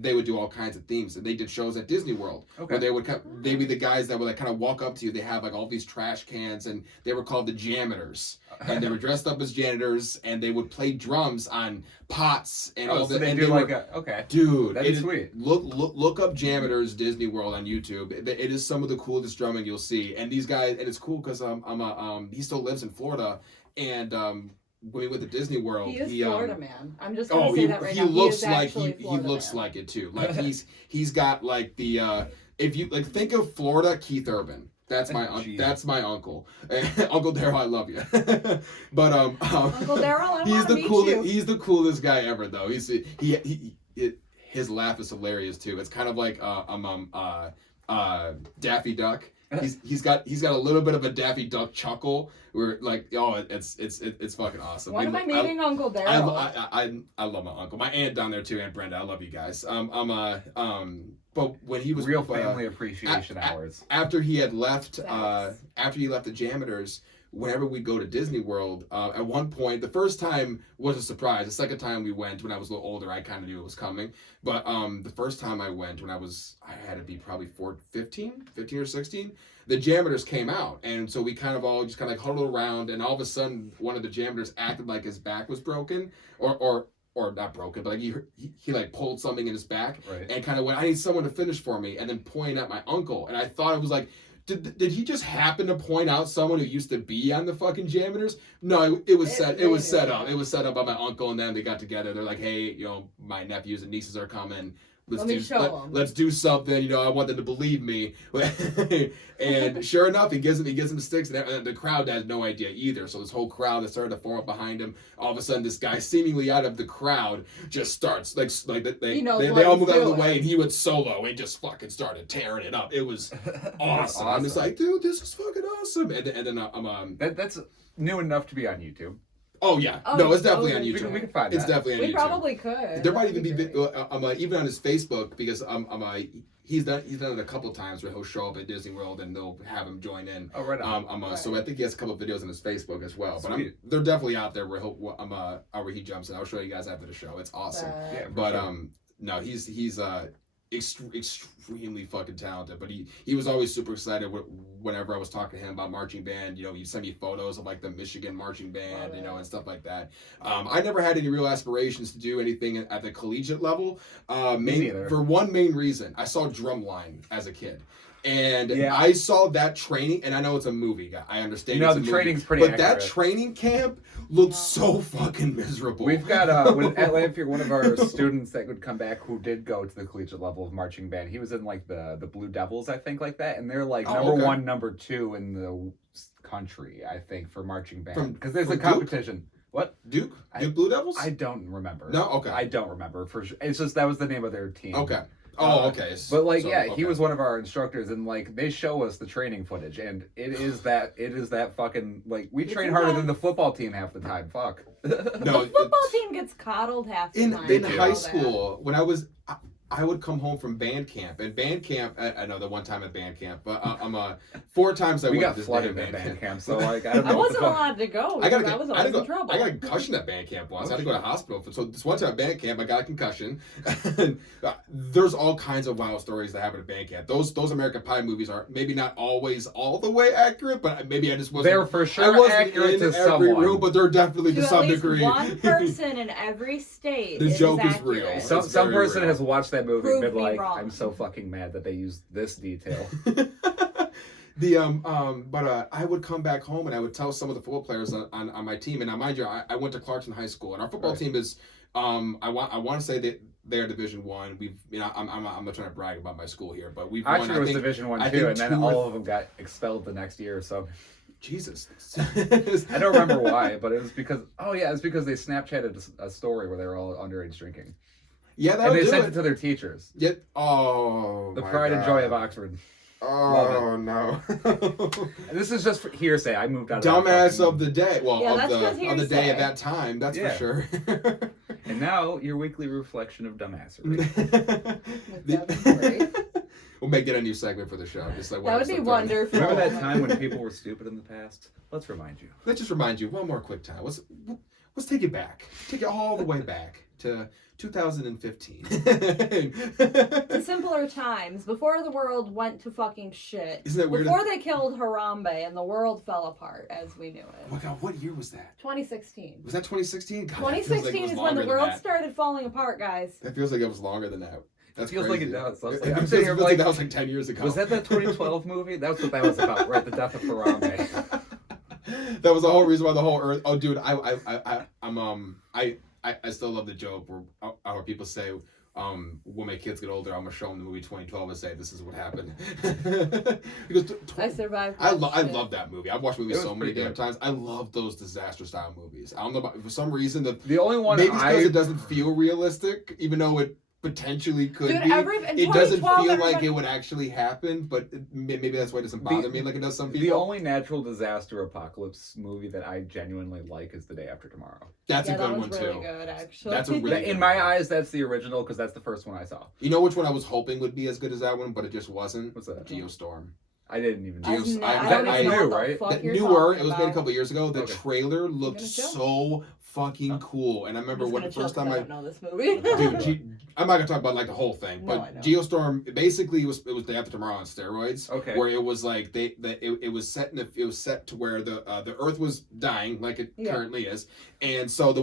they would do all kinds of themes, and they did shows at Disney World where they'd be the guys that would like kind of walk up to you. They have like all these trash cans, and they were called the Jammers, and they were dressed up as janitors, and they would play drums on pots and all so that. They and do they like were, okay, dude, that's sweet. Look up Jammers Disney World on YouTube. It is some of the coolest drumming you'll see, and these guys, and it's cool because he still lives in Florida, and when we went to Disney World, he is Florida man. I'm just gonna say that right now. He looks like it too. Like he's got like the if you like think of Florida, Keith Urban. That's my uncle. Uncle Daryl, I love you. But Uncle Daryl, he's the coolest guy ever though. His laugh is hilarious too. It's kind of like Daffy Duck. He's got a little bit of a Daffy Duck chuckle. We're like, it's fucking awesome. When am I meeting Uncle Daryl? I love my uncle. My aunt down there too, Aunt Brenda. I love you guys. But when he was real family appreciation hours after he had left, after he left the Jammers. Whenever we go to Disney World, at one point, the first time was a surprise. The second time we went, when I was a little older, I kind of knew it was coming. But the first time I went, I had to be probably 15 or 16, the Jammers came out. And so we kind of all just kind of huddled around, and all of a sudden, one of the Jammers acted like his back was broken, or not broken, but like he like pulled something in his back, right. And kind of went, I need someone to finish for me, and then pointing at my uncle. And I thought it was like, Did he just happen to point out someone who used to be on the fucking Jammers? No, it was set up. It was set up by my uncle and them. They got together. They're like, hey, my nephews and nieces are coming. Let's do something. I want them to believe me. And sure enough, he gives them the sticks, and the crowd has no idea either. So this whole crowd that started to form up behind him, all of a sudden, this guy seemingly out of the crowd just starts they all move out of the way, and he went solo and just fucking started tearing it up. It was awesome. I'm just like, dude, this is fucking awesome. And then that's new enough to be on YouTube. Oh yeah, no, it's definitely on YouTube. We can find it's that. definitely on YouTube. We probably could. There might even be even on his Facebook because he's done it a couple times where he'll show up at Disney World and they'll have him join in. Oh, right on. Right. So I think he has a couple of videos on his Facebook as well. But Sweet. they're definitely out there where where he jumps in. I'll show you guys after the show. It's awesome. Yeah, for But sure. no, he's extremely fucking talented. But he was always super excited whenever I was talking to him about marching band. You know, he'd send me photos of like the Michigan marching band, you know, and stuff like that. I never had any real aspirations to do anything at the collegiate level. For one main reason, I saw Drumline as a kid. And I saw that training, and I know it's a movie. I understand. No, it's a the movie, training's pretty but accurate. that training camp looked so fucking miserable. We've got at Lanphier, one of our students that would come back who did go to the collegiate level of marching band. He was in like the Blue Devils, I think, like that, and they're like number 1, number 2 in the country, I think, for marching band because there's a competition. Duke? What? Duke Blue Devils? I don't remember. No, okay. I don't remember for sure. It's just that was the name of their team. Okay. Oh, okay. But like, he was one of our instructors, and like they show us the training footage, and it is that fucking like we train harder than the football team half the time. Fuck. No, the football team gets coddled half the time. In high school, when I would come home from band camp. And band camp, I know the one time at band camp, but 4 times we went got to this flooded damn at band camp, so like I don't know. I wasn't allowed to go. I was always in trouble. I got a concussion at band camp once. I had to go to the hospital. So this one time at band camp, I got a concussion. There's all kinds of wild stories that happen at band camp. Those American Pie movies are maybe not always all the way accurate, but maybe I just wasn't. They're for sure I wasn't accurate in to every someone. room, but they're definitely to some degree. One person in every state. The joke is real. accurate. Some person real. has watched that movie Prove and been me like, wrong. I'm so fucking mad that they used this detail. But I would come back home and I would tell some of the football players on my team, and now mind you, I went to Clarkson High School, and our football team is I want to say that they're Division 1. I'm not trying to brag about my school here, but we've Actually, won. it was Division 1 too, and then all of them got expelled the next year or so. Jesus. I don't remember why, but it was because they Snapchatted a story where they were all underage drinking. Yeah, and they sent it to their teachers. Yeah. Oh. The pride and joy of Oxford. Oh no. And this is just hearsay. I moved out. Dumbass of the day. Well, yeah, of the day at that time. That's for sure. And now your weekly reflection of dumbassery. We'll make it a new segment for the show. Just like that would be wonderful. Remember that time when people were stupid in the past? Let's remind you. Let's just remind you one more quick time. Let's take it back. Take it all the way back to 2015. To simpler times, before the world went to fucking shit. Isn't that weird? Before they killed Harambe and the world fell apart as we knew it. Oh my god, what year was that? 2016. Was that 2016? God, 2016 is when the world started falling apart, guys. That feels like it was longer than that. That feels crazy. like it does. I'm sitting here like that was like 10 years ago. Was that the 2012 movie? That's what that was about, right? The death of Harambe. That was the whole reason why the whole earth. Oh, dude, I still love the joke where people say, when my kids get older, I'm gonna show them the movie 2012 and say this is what happened. Because I survived. I love that movie. I've watched movies so many damn good. times. I love those disaster style movies. I don't know about, for some reason the only one maybe it's because it doesn't feel realistic, even though it potentially could Dude, be. It doesn't feel like it would actually happen, but maybe that's why it doesn't bother me like it does some people. The only natural disaster apocalypse movie that I genuinely like is The Day After Tomorrow. That's a good one really too. Good, actually. That's a really in my eyes, that's the original because that's the first one I saw. You know which one I was hoping would be as good as that one, but it just wasn't? What's that? Geostorm. I didn't even. I that don't new, know what right? the fuck That you're newer. It talking was made a about. couple years ago. The trailer looked so fucking cool, and I remember when the first time I don't know this movie. Dude, I'm not gonna talk about like the whole thing, but No, I know. Geostorm basically it was Day After Tomorrow on steroids. Okay. Where it was like it was set to where the Earth was dying like it currently is, and so the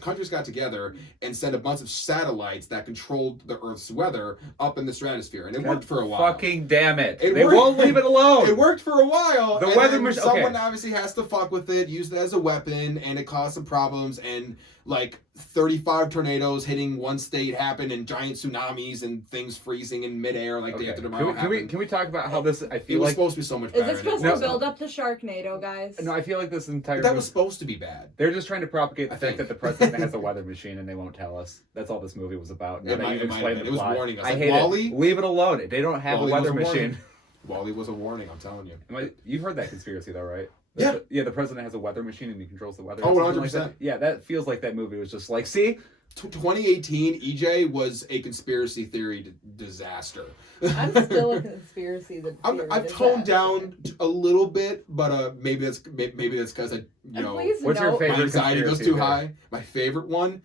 countries got together and sent a bunch of satellites that controlled the Earth's weather up in the stratosphere, and it worked for a while. Fucking damn it! It They worked. won't leave it alone. It worked for a while. The and weather then machine. Someone obviously has to fuck with it, use it as a weapon, and it caused some problems. And like 35 tornadoes hitting one state happened, and giant tsunamis and things freezing in midair like Day After Tomorrow. Can we talk about how this? I It feel was like supposed to be so much Is better. this supposed to build up the Sharknado, guys? no. I feel like this entire. But that was supposed to be bad. They're just trying to propagate the I fact think. that the president has a weather machine and they won't tell us. That's all this movie was about. It might have been. It was warning us. I Like hate Wall-E? it. Leave it alone. They don't have Wall-E a was weather a warning. machine. Wall-E was a warning. I'm telling you. You've heard that conspiracy though, right? Yeah. Yeah, the president has a weather machine and he controls the weather. Oh, or something 100%. Like that. Yeah, that feels like that movie was just like, see, 2018 EJ was a conspiracy theory disaster. I'm still a conspiracy theory. I've toned down a little bit, but maybe that's because I What's your favorite my anxiety goes conspiracy too theory? high. My favorite one.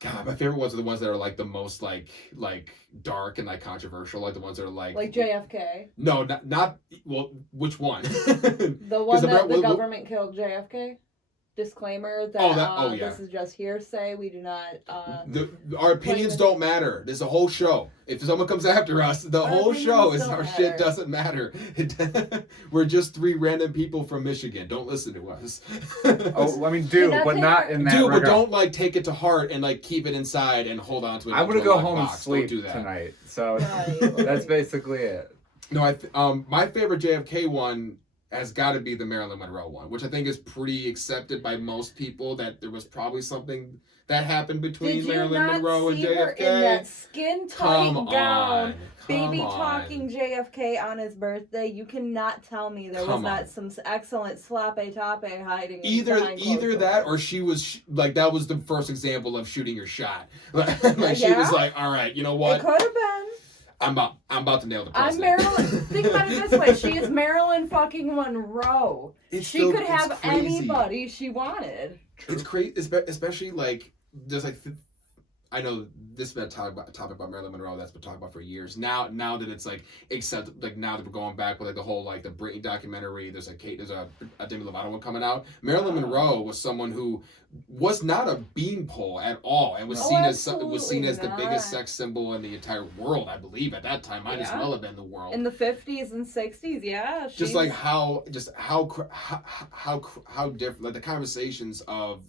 God, my favorite ones are the ones that are like the most like dark and like controversial, like the ones that are like JFK. No, not well. Which one? The one that the government killed JFK. Disclaimer that yeah. This is just hearsay. We do not. Our opinions don't matter. There's a whole show. If someone comes after us, the whole show is our shit doesn't matter. We're just 3 random people from Michigan. Don't listen to us. Oh, I mean, do, but not in that regard. But don't like take it to heart and like keep it inside and hold on to it. I'm gonna go home and box. sleep Don't do that. tonight. So that's basically it. No, my favorite JFK one has got to be the Marilyn Monroe one, which I think is pretty accepted by most people, that there was probably something that happened between Marilyn Monroe and JFK. Did you not see her in that skin-tight gown, baby-talking JFK on his birthday? You cannot tell me there was not some excellent sloppy-toppy hiding Either that, or she was, like, that was the first example of shooting your shot. Like, she was like, all right, you know what? It could have been. I'm about to nail the president. I'm Marilyn. Think about it this way: she is Marilyn fucking Monroe. She could have anybody she wanted. True. It's crazy, especially like there's like I know this has been a topic about Marilyn Monroe that's been talked about for years. Now that it's like now that we're going back with like the whole like the Britney documentary, there's a Demi Lovato one coming out. Marilyn Monroe was someone who was not a beanpole at all, and was seen as the biggest sex symbol in the entire world. I believe at that time might as well have been the world in the 50s and 60s. Yeah, just like how different, like the conversations of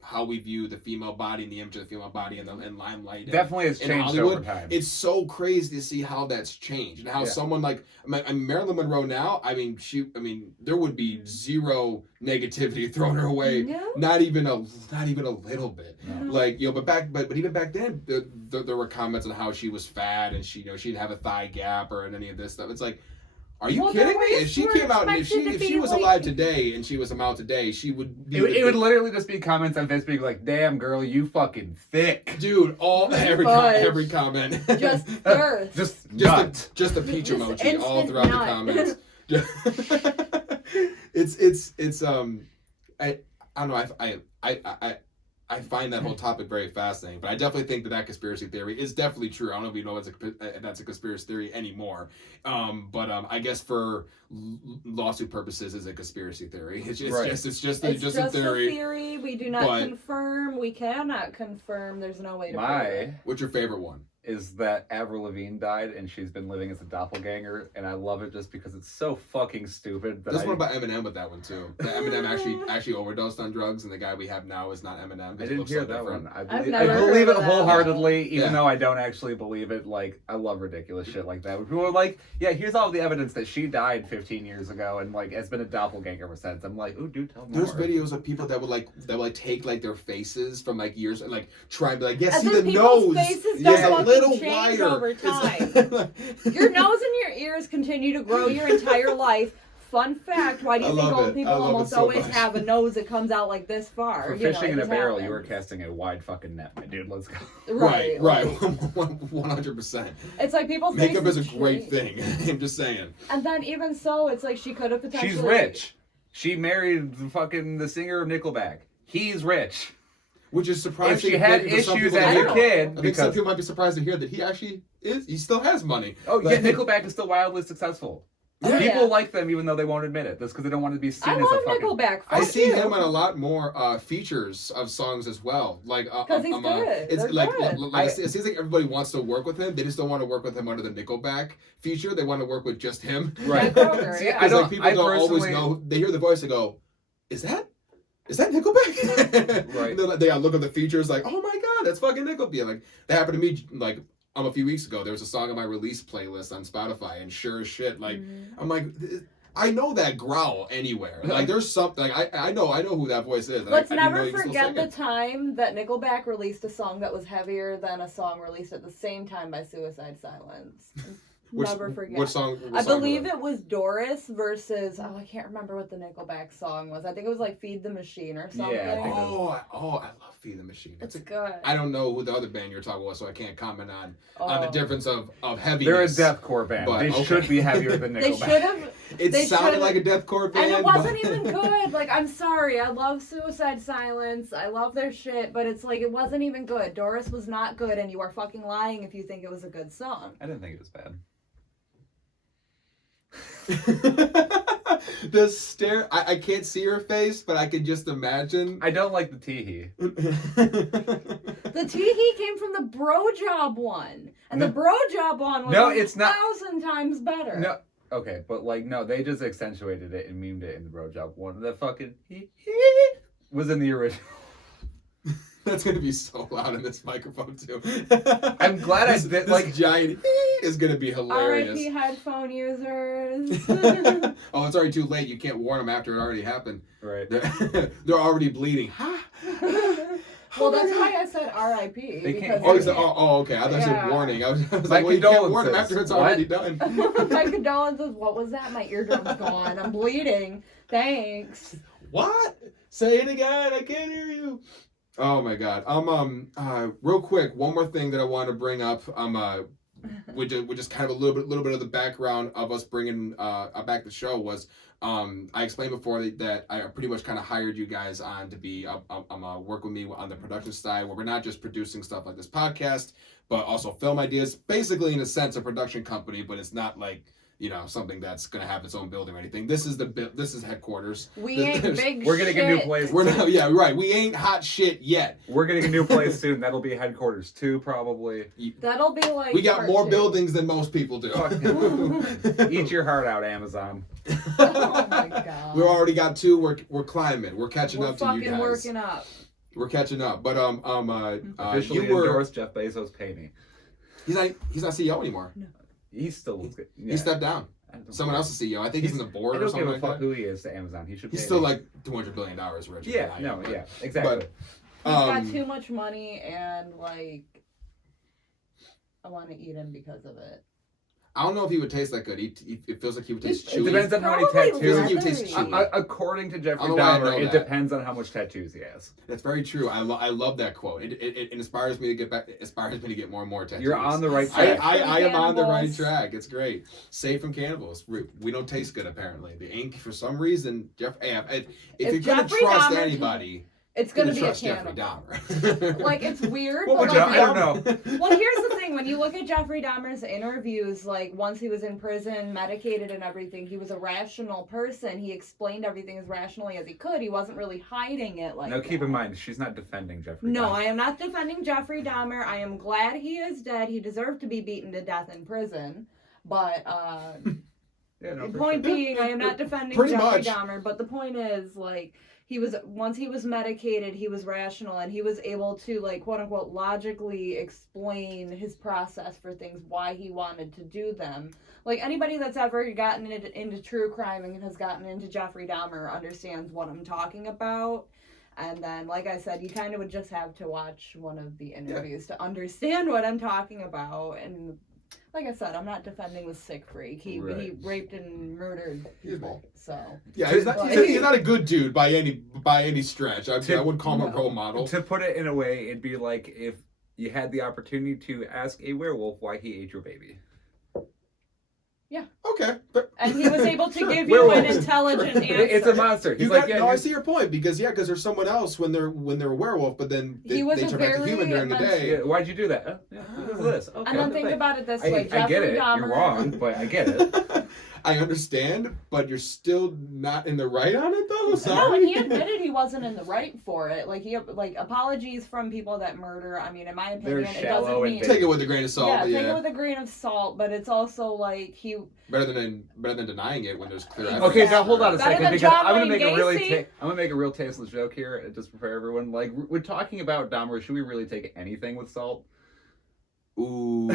how we view the female body and the image of the female body in limelight. Definitely has changed Hollywood. Over time. It's so crazy to see how that's changed and how someone like Marilyn Monroe now. I mean, there would be zero negativity thrown her way. No. Not even a little bit. No. Like but even back then, there were comments on how she was fat and she didn't have a thigh gap or any of this stuff. It's like, are you kidding me? If she came out and if she was alive today and she was out today, she would be. It would literally just be comments on Facebook like, "Damn girl, you fucking thick, dude." Every comment. Just thirst. just a peach emoji all throughout the comments. I don't know. I find that whole topic very fascinating, but I definitely think that conspiracy theory is definitely true. I don't know if you know that's a conspiracy theory anymore, but I guess for lawsuit purposes, is a conspiracy theory. It's just a theory. We do not confirm. We cannot confirm. There's no way to prove it. What's your favorite one? Is that Avril Lavigne died and she's been living as a doppelganger, and I love it just because it's so fucking stupid. There's one about Eminem with that one too. That Eminem actually overdosed on drugs, and the guy we have now is not Eminem. I didn't hear that one. I believe it wholeheartedly, even though I don't actually believe it. Like, I love ridiculous shit like that. When people are like, "Yeah, here's all the evidence that she died 15 years ago and like has been a doppelganger ever since." I'm like, "Ooh, dude, tell me." There's videos of people that would take like their faces from like years and like try and be like, "Yeah, see the nose." A little wider over time. Your nose and your ears continue to grow your entire life. Fun fact: why do you think old people almost always have a nose that comes out like this far? For fishing in a barrel, you were casting a wide fucking net, my dude. Let's go. Right, 100%. It's like people's makeup is a great thing. I'm just saying. And then even so, it's like she could have potentially. She's rich. She married the singer of Nickelback. He's rich. Which is surprising. If she had issues as a kid, I think some people might be surprised to hear that he actually is. He still has money. Oh yeah, Nickelback is still wildly successful. Yeah. People like them even though they won't admit it. That's because they don't want to be seen as a fucking... Nickelback. I see him on a lot more features of songs as well. Like because he's good. It's it seems like everybody wants to work with him. They just don't want to work with him under the Nickelback feature. They want to work with just him. Right. See, people don't always know. They hear the voice and go, "Is that Nickelback?" Right. They look at the features like, "Oh my god, that's fucking Nickelback." Like that happened to me like a few weeks ago. There was a song on my release playlist on Spotify, and sure as shit, like I'm like, I know that growl anywhere. Like there's something. Like I know who that voice is. Let's never forget the time that Nickelback released a song that was heavier than a song released at the same time by Suicide Silence. Never forget. What song? I believe it was Doris versus, I can't remember what the Nickelback song was. I think it was like Feed the Machine or something. Yeah, I love Feed the Machine. It's good. I don't know who the other band you're talking about, so I can't comment on the difference of heaviness. They're a deathcore band. But, they should be heavier than Nickelback. They should have. It sounded like a deathcore band. And it wasn't even good. Like, I'm sorry. I love Suicide Silence. I love their shit, but it's like, it wasn't even good. Doris was not good, and you are fucking lying if you think it was a good song. I didn't think it was bad. The stare, I can't see her face, but I could just imagine. I don't like the tee-hee. The tee-hee came from the Bro Job one. And the Bro Job one was it's not 1,000 times better. No, okay, but like, no, they just accentuated it and memed it in the Bro Job one. The fucking was in the original. That's gonna be so loud in this microphone too. I'm glad I did. This giant is gonna be hilarious. R.I.P. headphone users. Oh, it's already too late. You can't warn them after it already happened. Right. They're already bleeding. Well, that's why I said R.I.P. They can't. Okay. I thought you said warning. I was like, well, you can't warn them after it's already done. My condolences. What was that? My eardrum's gone. I'm bleeding. Thanks. What? Say it again. I can't hear you. Oh my God. Real quick, one more thing that I want to bring up. We just kind of a little bit of the background of us bringing back the show was I explained before that I pretty much kind of hired you guys on to be work with me on the production side, where we're not just producing stuff like this podcast, but also film ideas. Basically, in a sense, a production company, but it's not like, you know, something that's gonna have its own building or anything. This is headquarters. We ain't big. We're getting a new place. We're not. Yeah, right. We ain't hot shit yet. We're getting a new place soon. That'll be headquarters too, probably. That'll be like. We got more buildings than most people do. Eat your heart out, Amazon. Oh my God. We already got 2. We're climbing. We're catching up to you guys. We're fucking working up. We're catching up. But officially endorsed Jeff Bezos. Pay me. He's not CEO anymore. No. He's still. Yeah. He stepped down. Someone else is CEO. I think he's in the board or something like that. I don't give a fuck who he is to Amazon. He should. He's still like $200 billion rich. Yeah. No. Yeah. Exactly. He's got too much money, and like, I want to eat him because of it. I don't know if he would taste that good. It feels like he would taste chewy. It depends on how many tattoos. He would taste chewy. According to Jeffrey Dahmer, it depends on how much tattoos he has. That's very true. I love that quote. It inspires me to get back. Inspires me to get more and more tattoos. You're on the right track. I am on the right track. It's great. Safe from cannibals. We don't taste good apparently. The ink, for some reason, if you're gonna trust anybody. It's going to be a Jeffrey cannibal. Dahmer. Like, it's weird. Well, but like, I don't know. Well, here's the thing. When you look at Jeffrey Dahmer's interviews, like, once he was in prison, medicated and everything, he was a rational person. He explained everything as rationally as he could. He wasn't really hiding it like keep in mind, she's not defending Jeffrey Dahmer. No, I am not defending Jeffrey Dahmer. I am glad he is dead. He deserved to be beaten to death in prison. But, point being, I am not defending Jeffrey Dahmer. But the point is, like... Once he was medicated, he was rational, and he was able to, like, quote unquote, logically explain his process for things, why he wanted to do them. Like, anybody that's ever gotten into true crime and has gotten into Jeffrey Dahmer understands what I'm talking about. And then, like I said, you kind of would just have to watch one of the interviews to understand what I'm talking about. And like I said, I'm not defending the sick freak. He raped and murdered people. So yeah, he's not a good dude by any stretch. I wouldn't call him a role model. To put it in a way, it'd be like if you had the opportunity to ask a werewolf why he ate your baby. Yeah. Okay. And he was able to give you an intelligent answer. It's a monster. He's I see your point because there's someone else when they're a werewolf, but then they turn back to human during the day. Yeah, why'd you do that? What is this? Okay, and then think about it this way. I get it. Dahmer, you're wrong, but I get it. I understand, but you're still not in the right on it though. Sorry. No, and he admitted he wasn't in the right for it. Like apologies from people that murder. I mean, in my opinion, it doesn't mean take it with a grain of salt. Yeah, take it with a grain of salt. But it's also like better than denying it when there's clear evidence. Okay, now hold on a second because I'm gonna make a real tasteless joke here just to prepare everyone. Like we're talking about Dahmer. Should we really take anything with salt? Ooh.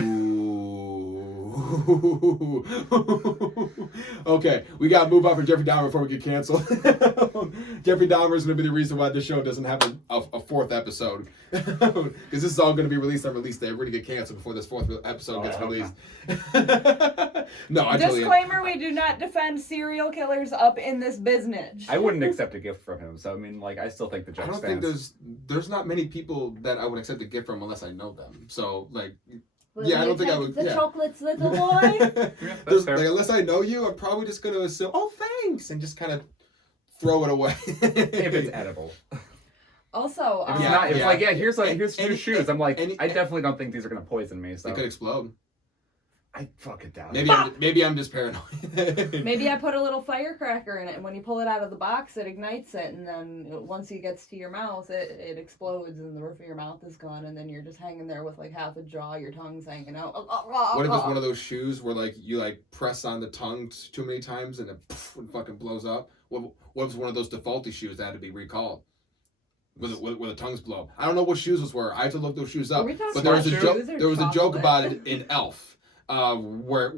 Okay, we got to move on for Jeffrey Dahmer before we get canceled. Jeffrey Dahmer is going to be the reason why this show doesn't have a fourth episode. Because this is all going to be released on release day. We're going to get canceled before this fourth episode gets released. No, I totally... Disclaimer, we do not defend serial killers up in this business. I wouldn't accept a gift from him, so I mean, like, I still think the joke I don't stands. think there's not many people that I would accept a gift from unless I know them. So, like... Will yeah, I you don't think I take would... the yeah. chocolates, little boy? Yeah, that's fair. Like, unless I know you, I'm probably just going to assume, oh, thanks, and just kind of throw it away. If it's edible. Also, If it's not, if yeah. like, yeah, here's new shoes. I'm like, any- I definitely don't think these are gonna poison me. So It could explode. I fucking doubt Maybe I'm just paranoid. maybe I put a little firecracker in it, and when you pull it out of the box, it ignites it, and then once it gets to your mouth, it explodes, and the roof of your mouth is gone, and then you're just hanging there with like half a jaw, your tongue's hanging out. What if it's one of those shoes where like you like press on the tongue too many times and it fucking blows up? What if it's one of those defaulty shoes that had to be recalled? Where the tongues blow. I don't know what shoes those were. I had to look those shoes up. But there was a joke. There was a joke about it in Elf, where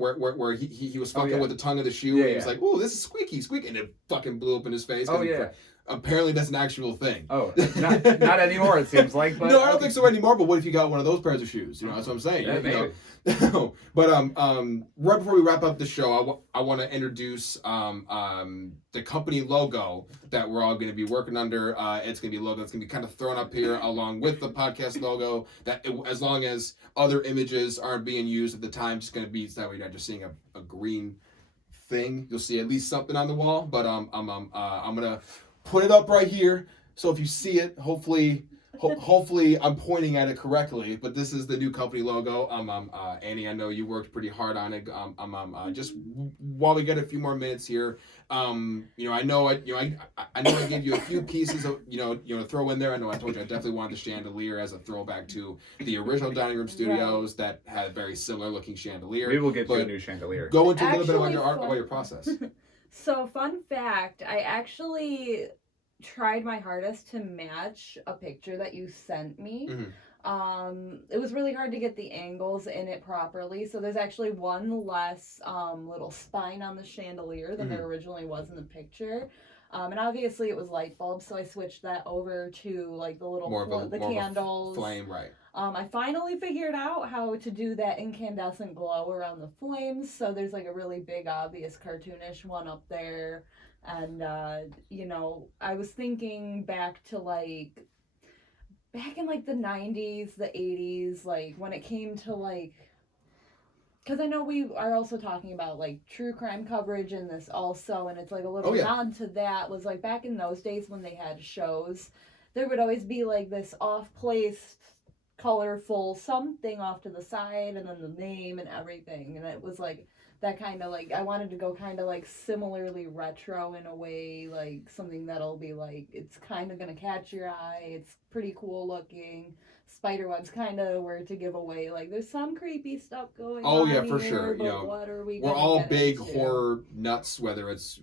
he was fucking with the tongue of the shoe, and he was like, "Oh, this is squeaky, and it fucking blew up in his face. Oh yeah. Apparently that's an actual thing. Oh, not anymore. It seems like. But, no, I don't think so anymore. But what if you got one of those pairs of shoes? You know, that's what I'm saying. Yeah, maybe. But right before we wrap up the show, I want to introduce the company logo that we're all going to be working under. It's going to be a logo that's going to be kind of thrown up here along with the podcast logo. As long as other images aren't being used at the time, it's going to be so that way you're not just seeing a green thing. You'll see at least something on the wall. But I'm gonna put it up right here. So if you see it, hopefully I'm pointing at it correctly, but this is the new company logo. Annie, I know you worked pretty hard on it. Just while we get a few more minutes here, I know I gave you a few pieces of to throw in there. I know I told you I definitely wanted the chandelier as a throwback to the original dining room studios that had a very similar looking chandelier. We will get you a new chandelier. Go into a little bit about your process. So, fun fact, I actually tried my hardest to match a picture that you sent me. Mm-hmm. It was really hard to get the angles in it properly, so there's actually one less little spine on the chandelier than there originally was in the picture. And obviously it was light bulbs, so I switched that over to like the little candles. Flame, right. I finally figured out how to do that incandescent glow around the flames, so there's like a really big obvious cartoonish one up there. And I was thinking back to back in like the 90s, the 80s, like when it came to like, because I know we are also talking about like true crime coverage in this also, and it's like a little nod to that was like back in those days when they had shows, there would always be like this off-placed colorful something off to the side and then the name and everything, and it was like that kind of like I wanted to go kind of like similarly retro in a way, like something that'll be like it's kind of gonna catch your eye, it's pretty cool looking. Spiderwebs kind of were to give away like there's some creepy stuff going on. Oh yeah, for here, sure. But what are we? We're all big horror nuts. Whether it's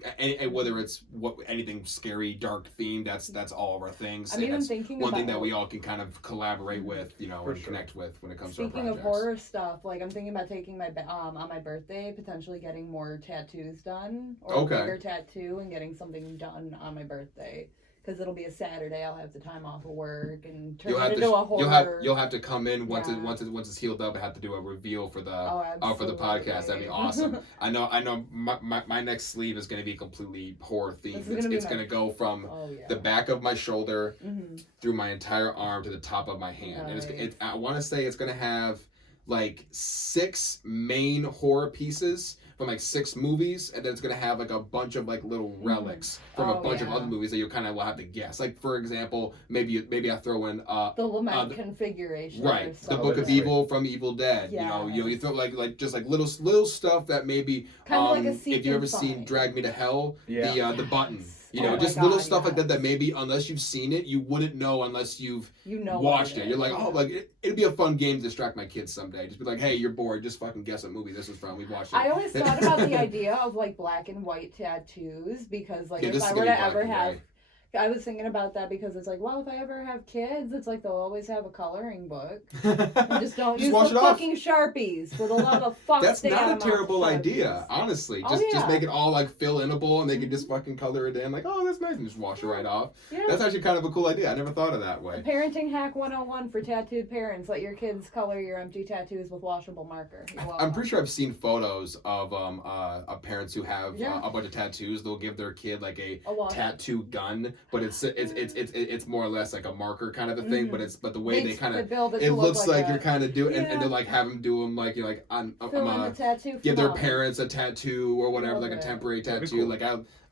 anything scary, dark themed, that's all of our things. I'm even thinking one thing that we all can kind of collaborate with, and connect with when it comes to our projects. Speaking of horror stuff, like I'm thinking about taking my on my birthday, potentially getting more tattoos done or a bigger tattoo and getting something done on my birthday. Because it'll be a Saturday, I'll have the time off of work and turn it into a horror. You'll have to come in once it's healed up. I have to do a reveal for the for the podcast. That'd be awesome. I know. My next sleeve is going to be completely horror themed. It's going to go from the back of my shoulder through my entire arm to the top of my hand. Nice. And I want to say it's going to have like 6 main horror pieces from like 6 movies, and then it's gonna have like a bunch of like little relics from a bunch of other movies that you kind of will have to guess. Like for example, maybe I throw in the lament configuration, right? The Book of Evil from Evil Dead. Yes. You throw like just like little stuff that maybe like a if you ever seen Drag Me to Hell, the button. Little stuff like that maybe unless you've seen it, you wouldn't know unless you've watched it. You're like, it'd be a fun game to distract my kids someday. Just be like, hey, you're bored, just fucking guess what movie this is from. We've watched it. I always thought about the idea of like black and white tattoos because like if I were to ever have I was thinking about that because it's like, well, if I ever have kids, it's like they'll always have a coloring book. And just don't use wash the it off. fucking Sharpies for the love of fuck. That's stay out not a of my terrible Sharpies. idea, honestly. Oh, Just yeah. make it all like fill-inable, and they can just fucking color it in. Like, oh, that's nice, and just wash it right off. Yeah. That's actually kind of a cool idea. I never thought of that way. Parenting hack 101 for tattooed parents. Let your kids color your empty tattoos with washable marker. I'm pretty sure I've seen photos of parents who have Yeah. a bunch of tattoos. They'll give their kid like a wash. tattoo gun, but it's more or less like a marker kind of a thing. But the way they kind of build it, it to look looks like a- you're kind of doing, and Yeah. they'll like have them do them like you're like I'm fill in the tattoo for give their mom. parents a tattoo or whatever, Love like a it. temporary That'd be tattoo. cool. Like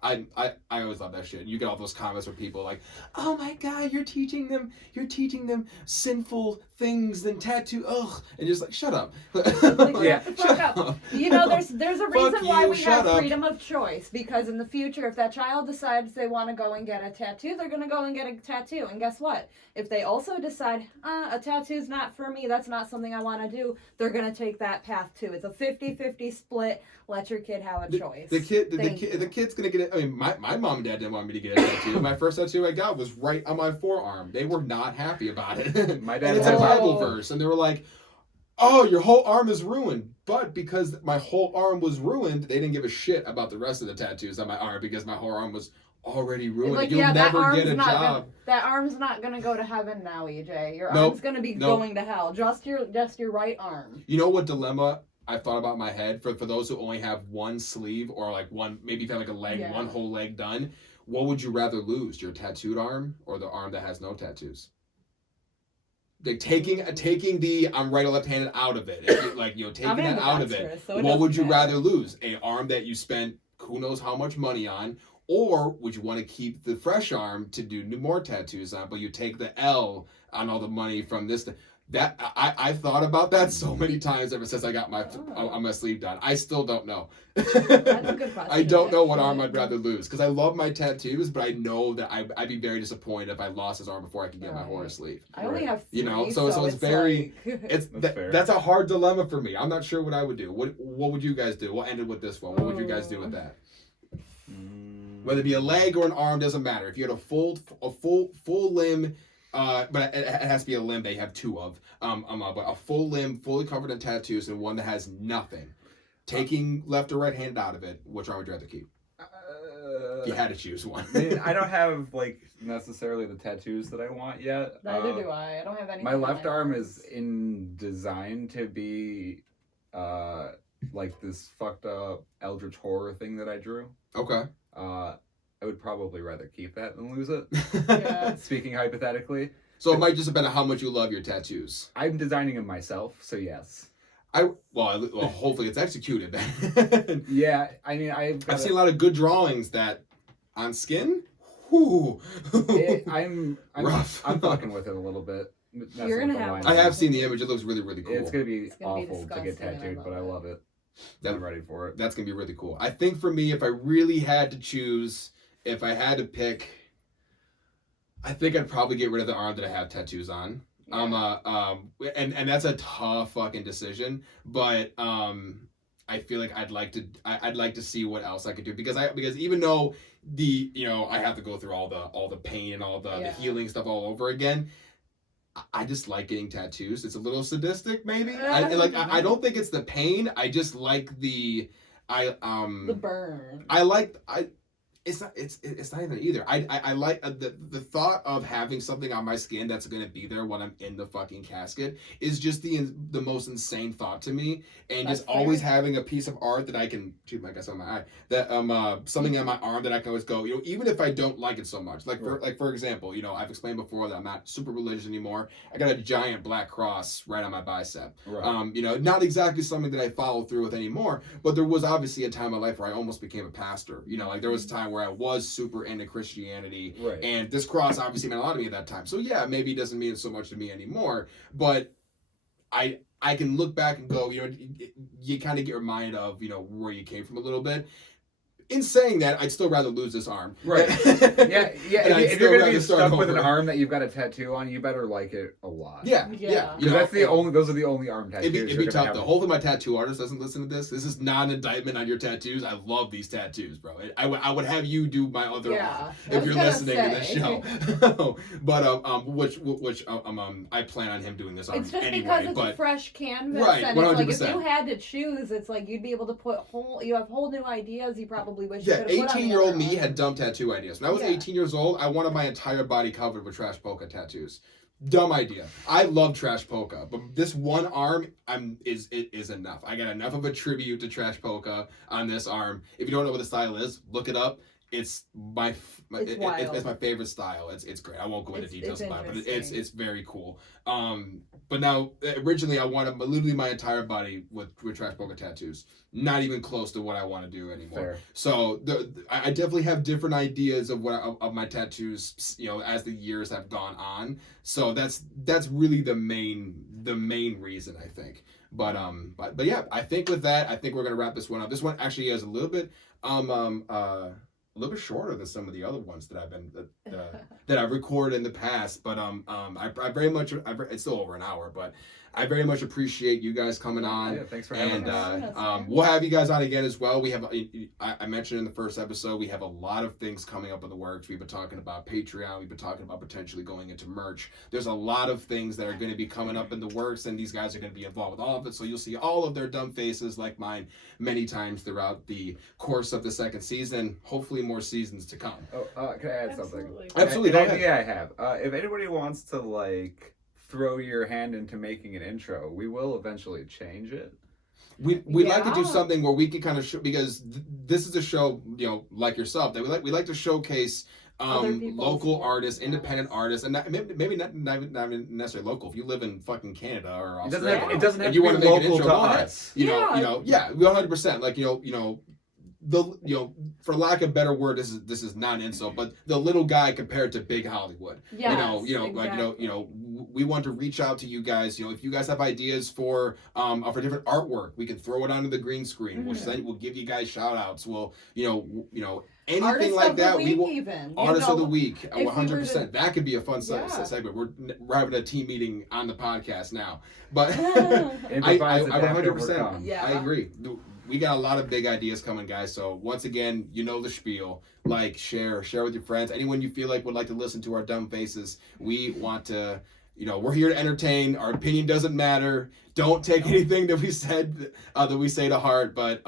I always love that shit. You get all those comments where people are like, oh my god, you're teaching them sinful things and tattoo, ugh, and you're just like, shut up. Like, Yeah. shut the fuck up. You know, there's a reason Fuck why you, we shut have up. freedom of choice, because in the future, if that child decides they want to go and get a tattoo, they're gonna go and get a tattoo. And guess what? If they also decide, a tattoo's not for me, that's not something I want to do, they're gonna take that path too. It's a 50-50 split. Let your kid have a choice. The kid's gonna get it. I mean, my mom and dad didn't want me to get a tattoo. My first tattoo I got was right on my forearm. They were not happy about it. My And dad it's a had Bible verse, and they were like, "Oh, your whole arm is ruined." But because my whole arm was ruined, they didn't give a shit about the rest of the tattoos on my arm because my whole arm was already ruined. Like, You'll yeah, that never arm's get a not job. gonna, that arm's not gonna go to heaven now, EJ. Your Nope. arm's gonna be Nope. going to hell. Just your right arm. You know what dilemma I thought about in my head for those who only have one sleeve or like one, maybe if you have like a leg, Yeah. one whole leg done. What would you rather lose, your tattooed arm or the arm that has no tattoos? Like taking the I'm right or left-handed out of it, taking I'm that out of it. ambidextrous, so it What would doesn't you matter. rather lose? A arm that you spent who knows how much money on, or would you want to keep the fresh arm to do more tattoos on, but you take the L on all the money from this? That I've thought about that so many times ever since I got my on my sleeve done. I still don't know. That's a good question. I don't know what arm I'd actually. rather lose because I love my tattoos, but I know that I'd be very disappointed if I lost this arm before I could get my Right. horror sleeve. I only have three, You know, so it's very- like... That's a hard dilemma for me. I'm not sure what I would do. What would you guys do? We'll end it with this one. What would you guys do with that? Whether it be a leg or an arm, doesn't matter. If you had a full limb, but it has to be a limb that you have two of. But a full limb, fully covered in tattoos, and one that has nothing. Taking left or right hand out of it, which arm would you rather keep? If you had to choose one. I mean, I don't have like necessarily the tattoos that I want yet. Neither do I. I don't have anything. My on left arm arms. is in design to be like this fucked up eldritch horror thing that I drew. Okay. I would probably rather keep that than lose it. Yeah. Speaking hypothetically, So it might just depend on how much you love your tattoos. I'm designing them myself, so yes. Well, hopefully it's executed then. Yeah, I mean, I've seen a lot of good drawings that on skin. Whew. I'm Rough. I'm fucking with it a little bit. messing You're gonna with the have- lines. I have seen the image. It looks really, really cool. It's gonna be It's gonna be awful to get disgusting, and I tattooed, love but I it. love it. That- I'm ready for it. That's gonna be really cool. I think for me, if I really had to choose, if I had to pick, I think I'd probably get rid of the arm that I have tattoos on. And that's a tough fucking decision, but I feel like I'd like to see what else I could do because even though I have to go through all the pain and all the healing stuff all over again. I just like getting tattoos. It's a little sadistic, maybe. I don't think it's the pain. I just like the burn. It's not even either. I like the thought of having something on my skin that's gonna be there when I'm in the fucking casket is just the most insane thought to me. And That's just always fair. having a piece of art that I can, I guess on my eye, that something on my arm that I can always go, even if I don't like it so much. For example, I've explained before that I'm not super religious anymore. I got a giant black cross right on my bicep. Right. Not exactly something that I follow through with anymore, but there was obviously a time in my life where I almost became a pastor. There was a time where I was super into Christianity, Right. and this cross obviously meant a lot to me at that time. So yeah, maybe it doesn't mean so much to me anymore, but I can look back and go, you kind of get reminded of, where you came from a little bit. in saying that, I'd still rather lose this arm. Right. Yeah. If you're gonna be stuck with an arm that you've got a tattoo on, you better like it a lot. Yeah. Because that's the only. Those are the only arm tattoos. It'd be tough though. Hopefully, my tattoo artist doesn't listen to this. This is not an indictment on your tattoos. I love these tattoos, bro. I would have you do my other arm if you're listening to this show. But which I plan on him doing this arm it's just anyway. Because it's a fresh canvas, right, and 100%. it's like if you had to choose, it's like you'd be able to put you have whole new ideas. You probably wish. Yeah, you 18-year-old me had dumb tattoo ideas. When I was 18 years old, I wanted my entire body covered with trash polka tattoos. Dumb idea. I love trash polka, but this one arm is enough. I got enough of a tribute to trash polka on this arm. If you don't know what the style is, look it up. It's it's my favorite style. It's great. I won't go into details about it, but it's very cool. But now originally I wanted literally my entire body with trash polka tattoos. Not even close to what I want to do anymore. Fair. So I definitely have different ideas of of my tattoos, you know, as the years have gone on. So that's really the main reason, I think. But yeah, I think with that, I think we're gonna wrap this one up. This one actually is a little bit shorter than some of the other ones that I've been that I've recorded in the past, but I very much it's still over an hour, but I very much appreciate you guys coming on. Yeah, thanks for having us. We'll have you guys on again as well. We have I mentioned in the first episode we have a lot of things coming up in the works. We've been talking about Patreon. We've been talking about potentially going into merch. There's a lot of things that are going to be coming up in the works, and these guys are going to be involved with all of it. So you'll see all of their dumb faces like mine many times throughout the course of the second season. Hopefully more seasons to come. Oh, can I add something? Absolutely. I have. If anybody wants to throw your hand into making an intro, we will eventually change it. We'd like to do something where we can kind of because this is a show, you know, like yourself, that we like to showcase local artists, independent artists, and maybe not necessarily local. If you live in fucking Canada or Australia, it doesn't have to be local to us. You know, 100%. Like for lack of a better word, this is not an insult, but the little guy compared to big Hollywood. Yes, exactly. We want to reach out to you guys. You know, if you guys have ideas for different artwork, we can throw it onto the green screen. Mm-hmm. We'll give you guys shout outs. We'll anything artist like that. We will artist of the week, 100%. That could be a fun segment. We're having a team meeting on the podcast now, but I 100%. Yeah. I agree. We got a lot of big ideas coming, guys. So once again, you know the spiel. Like, share with your friends. Anyone you feel like would like to listen to our dumb faces. We want to, we're here to entertain. Our opinion doesn't matter. Don't take anything that we said that we say to heart. But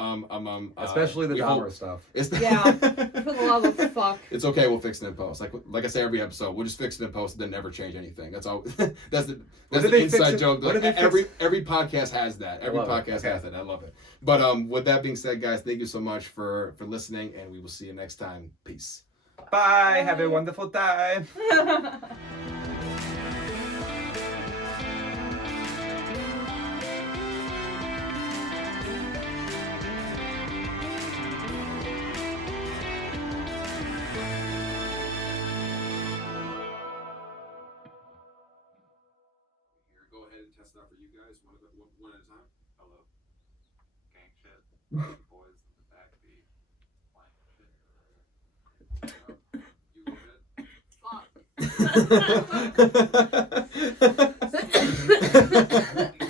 especially the dumber stuff. For the love of fuck. It's okay. We'll fix it in post. Like I say every episode, we'll just fix it in post and then never change anything. That's all. that's the inside joke. Every podcast has that. Every podcast has that. I love it. But with that being said, guys, thank you so much for listening, and we will see you next time. Peace. Bye. Have a wonderful time. Go ahead and test it out for you guys one at a time. Hello. Gang shit. Boys in the back be flying shit. You go ahead. Fuck.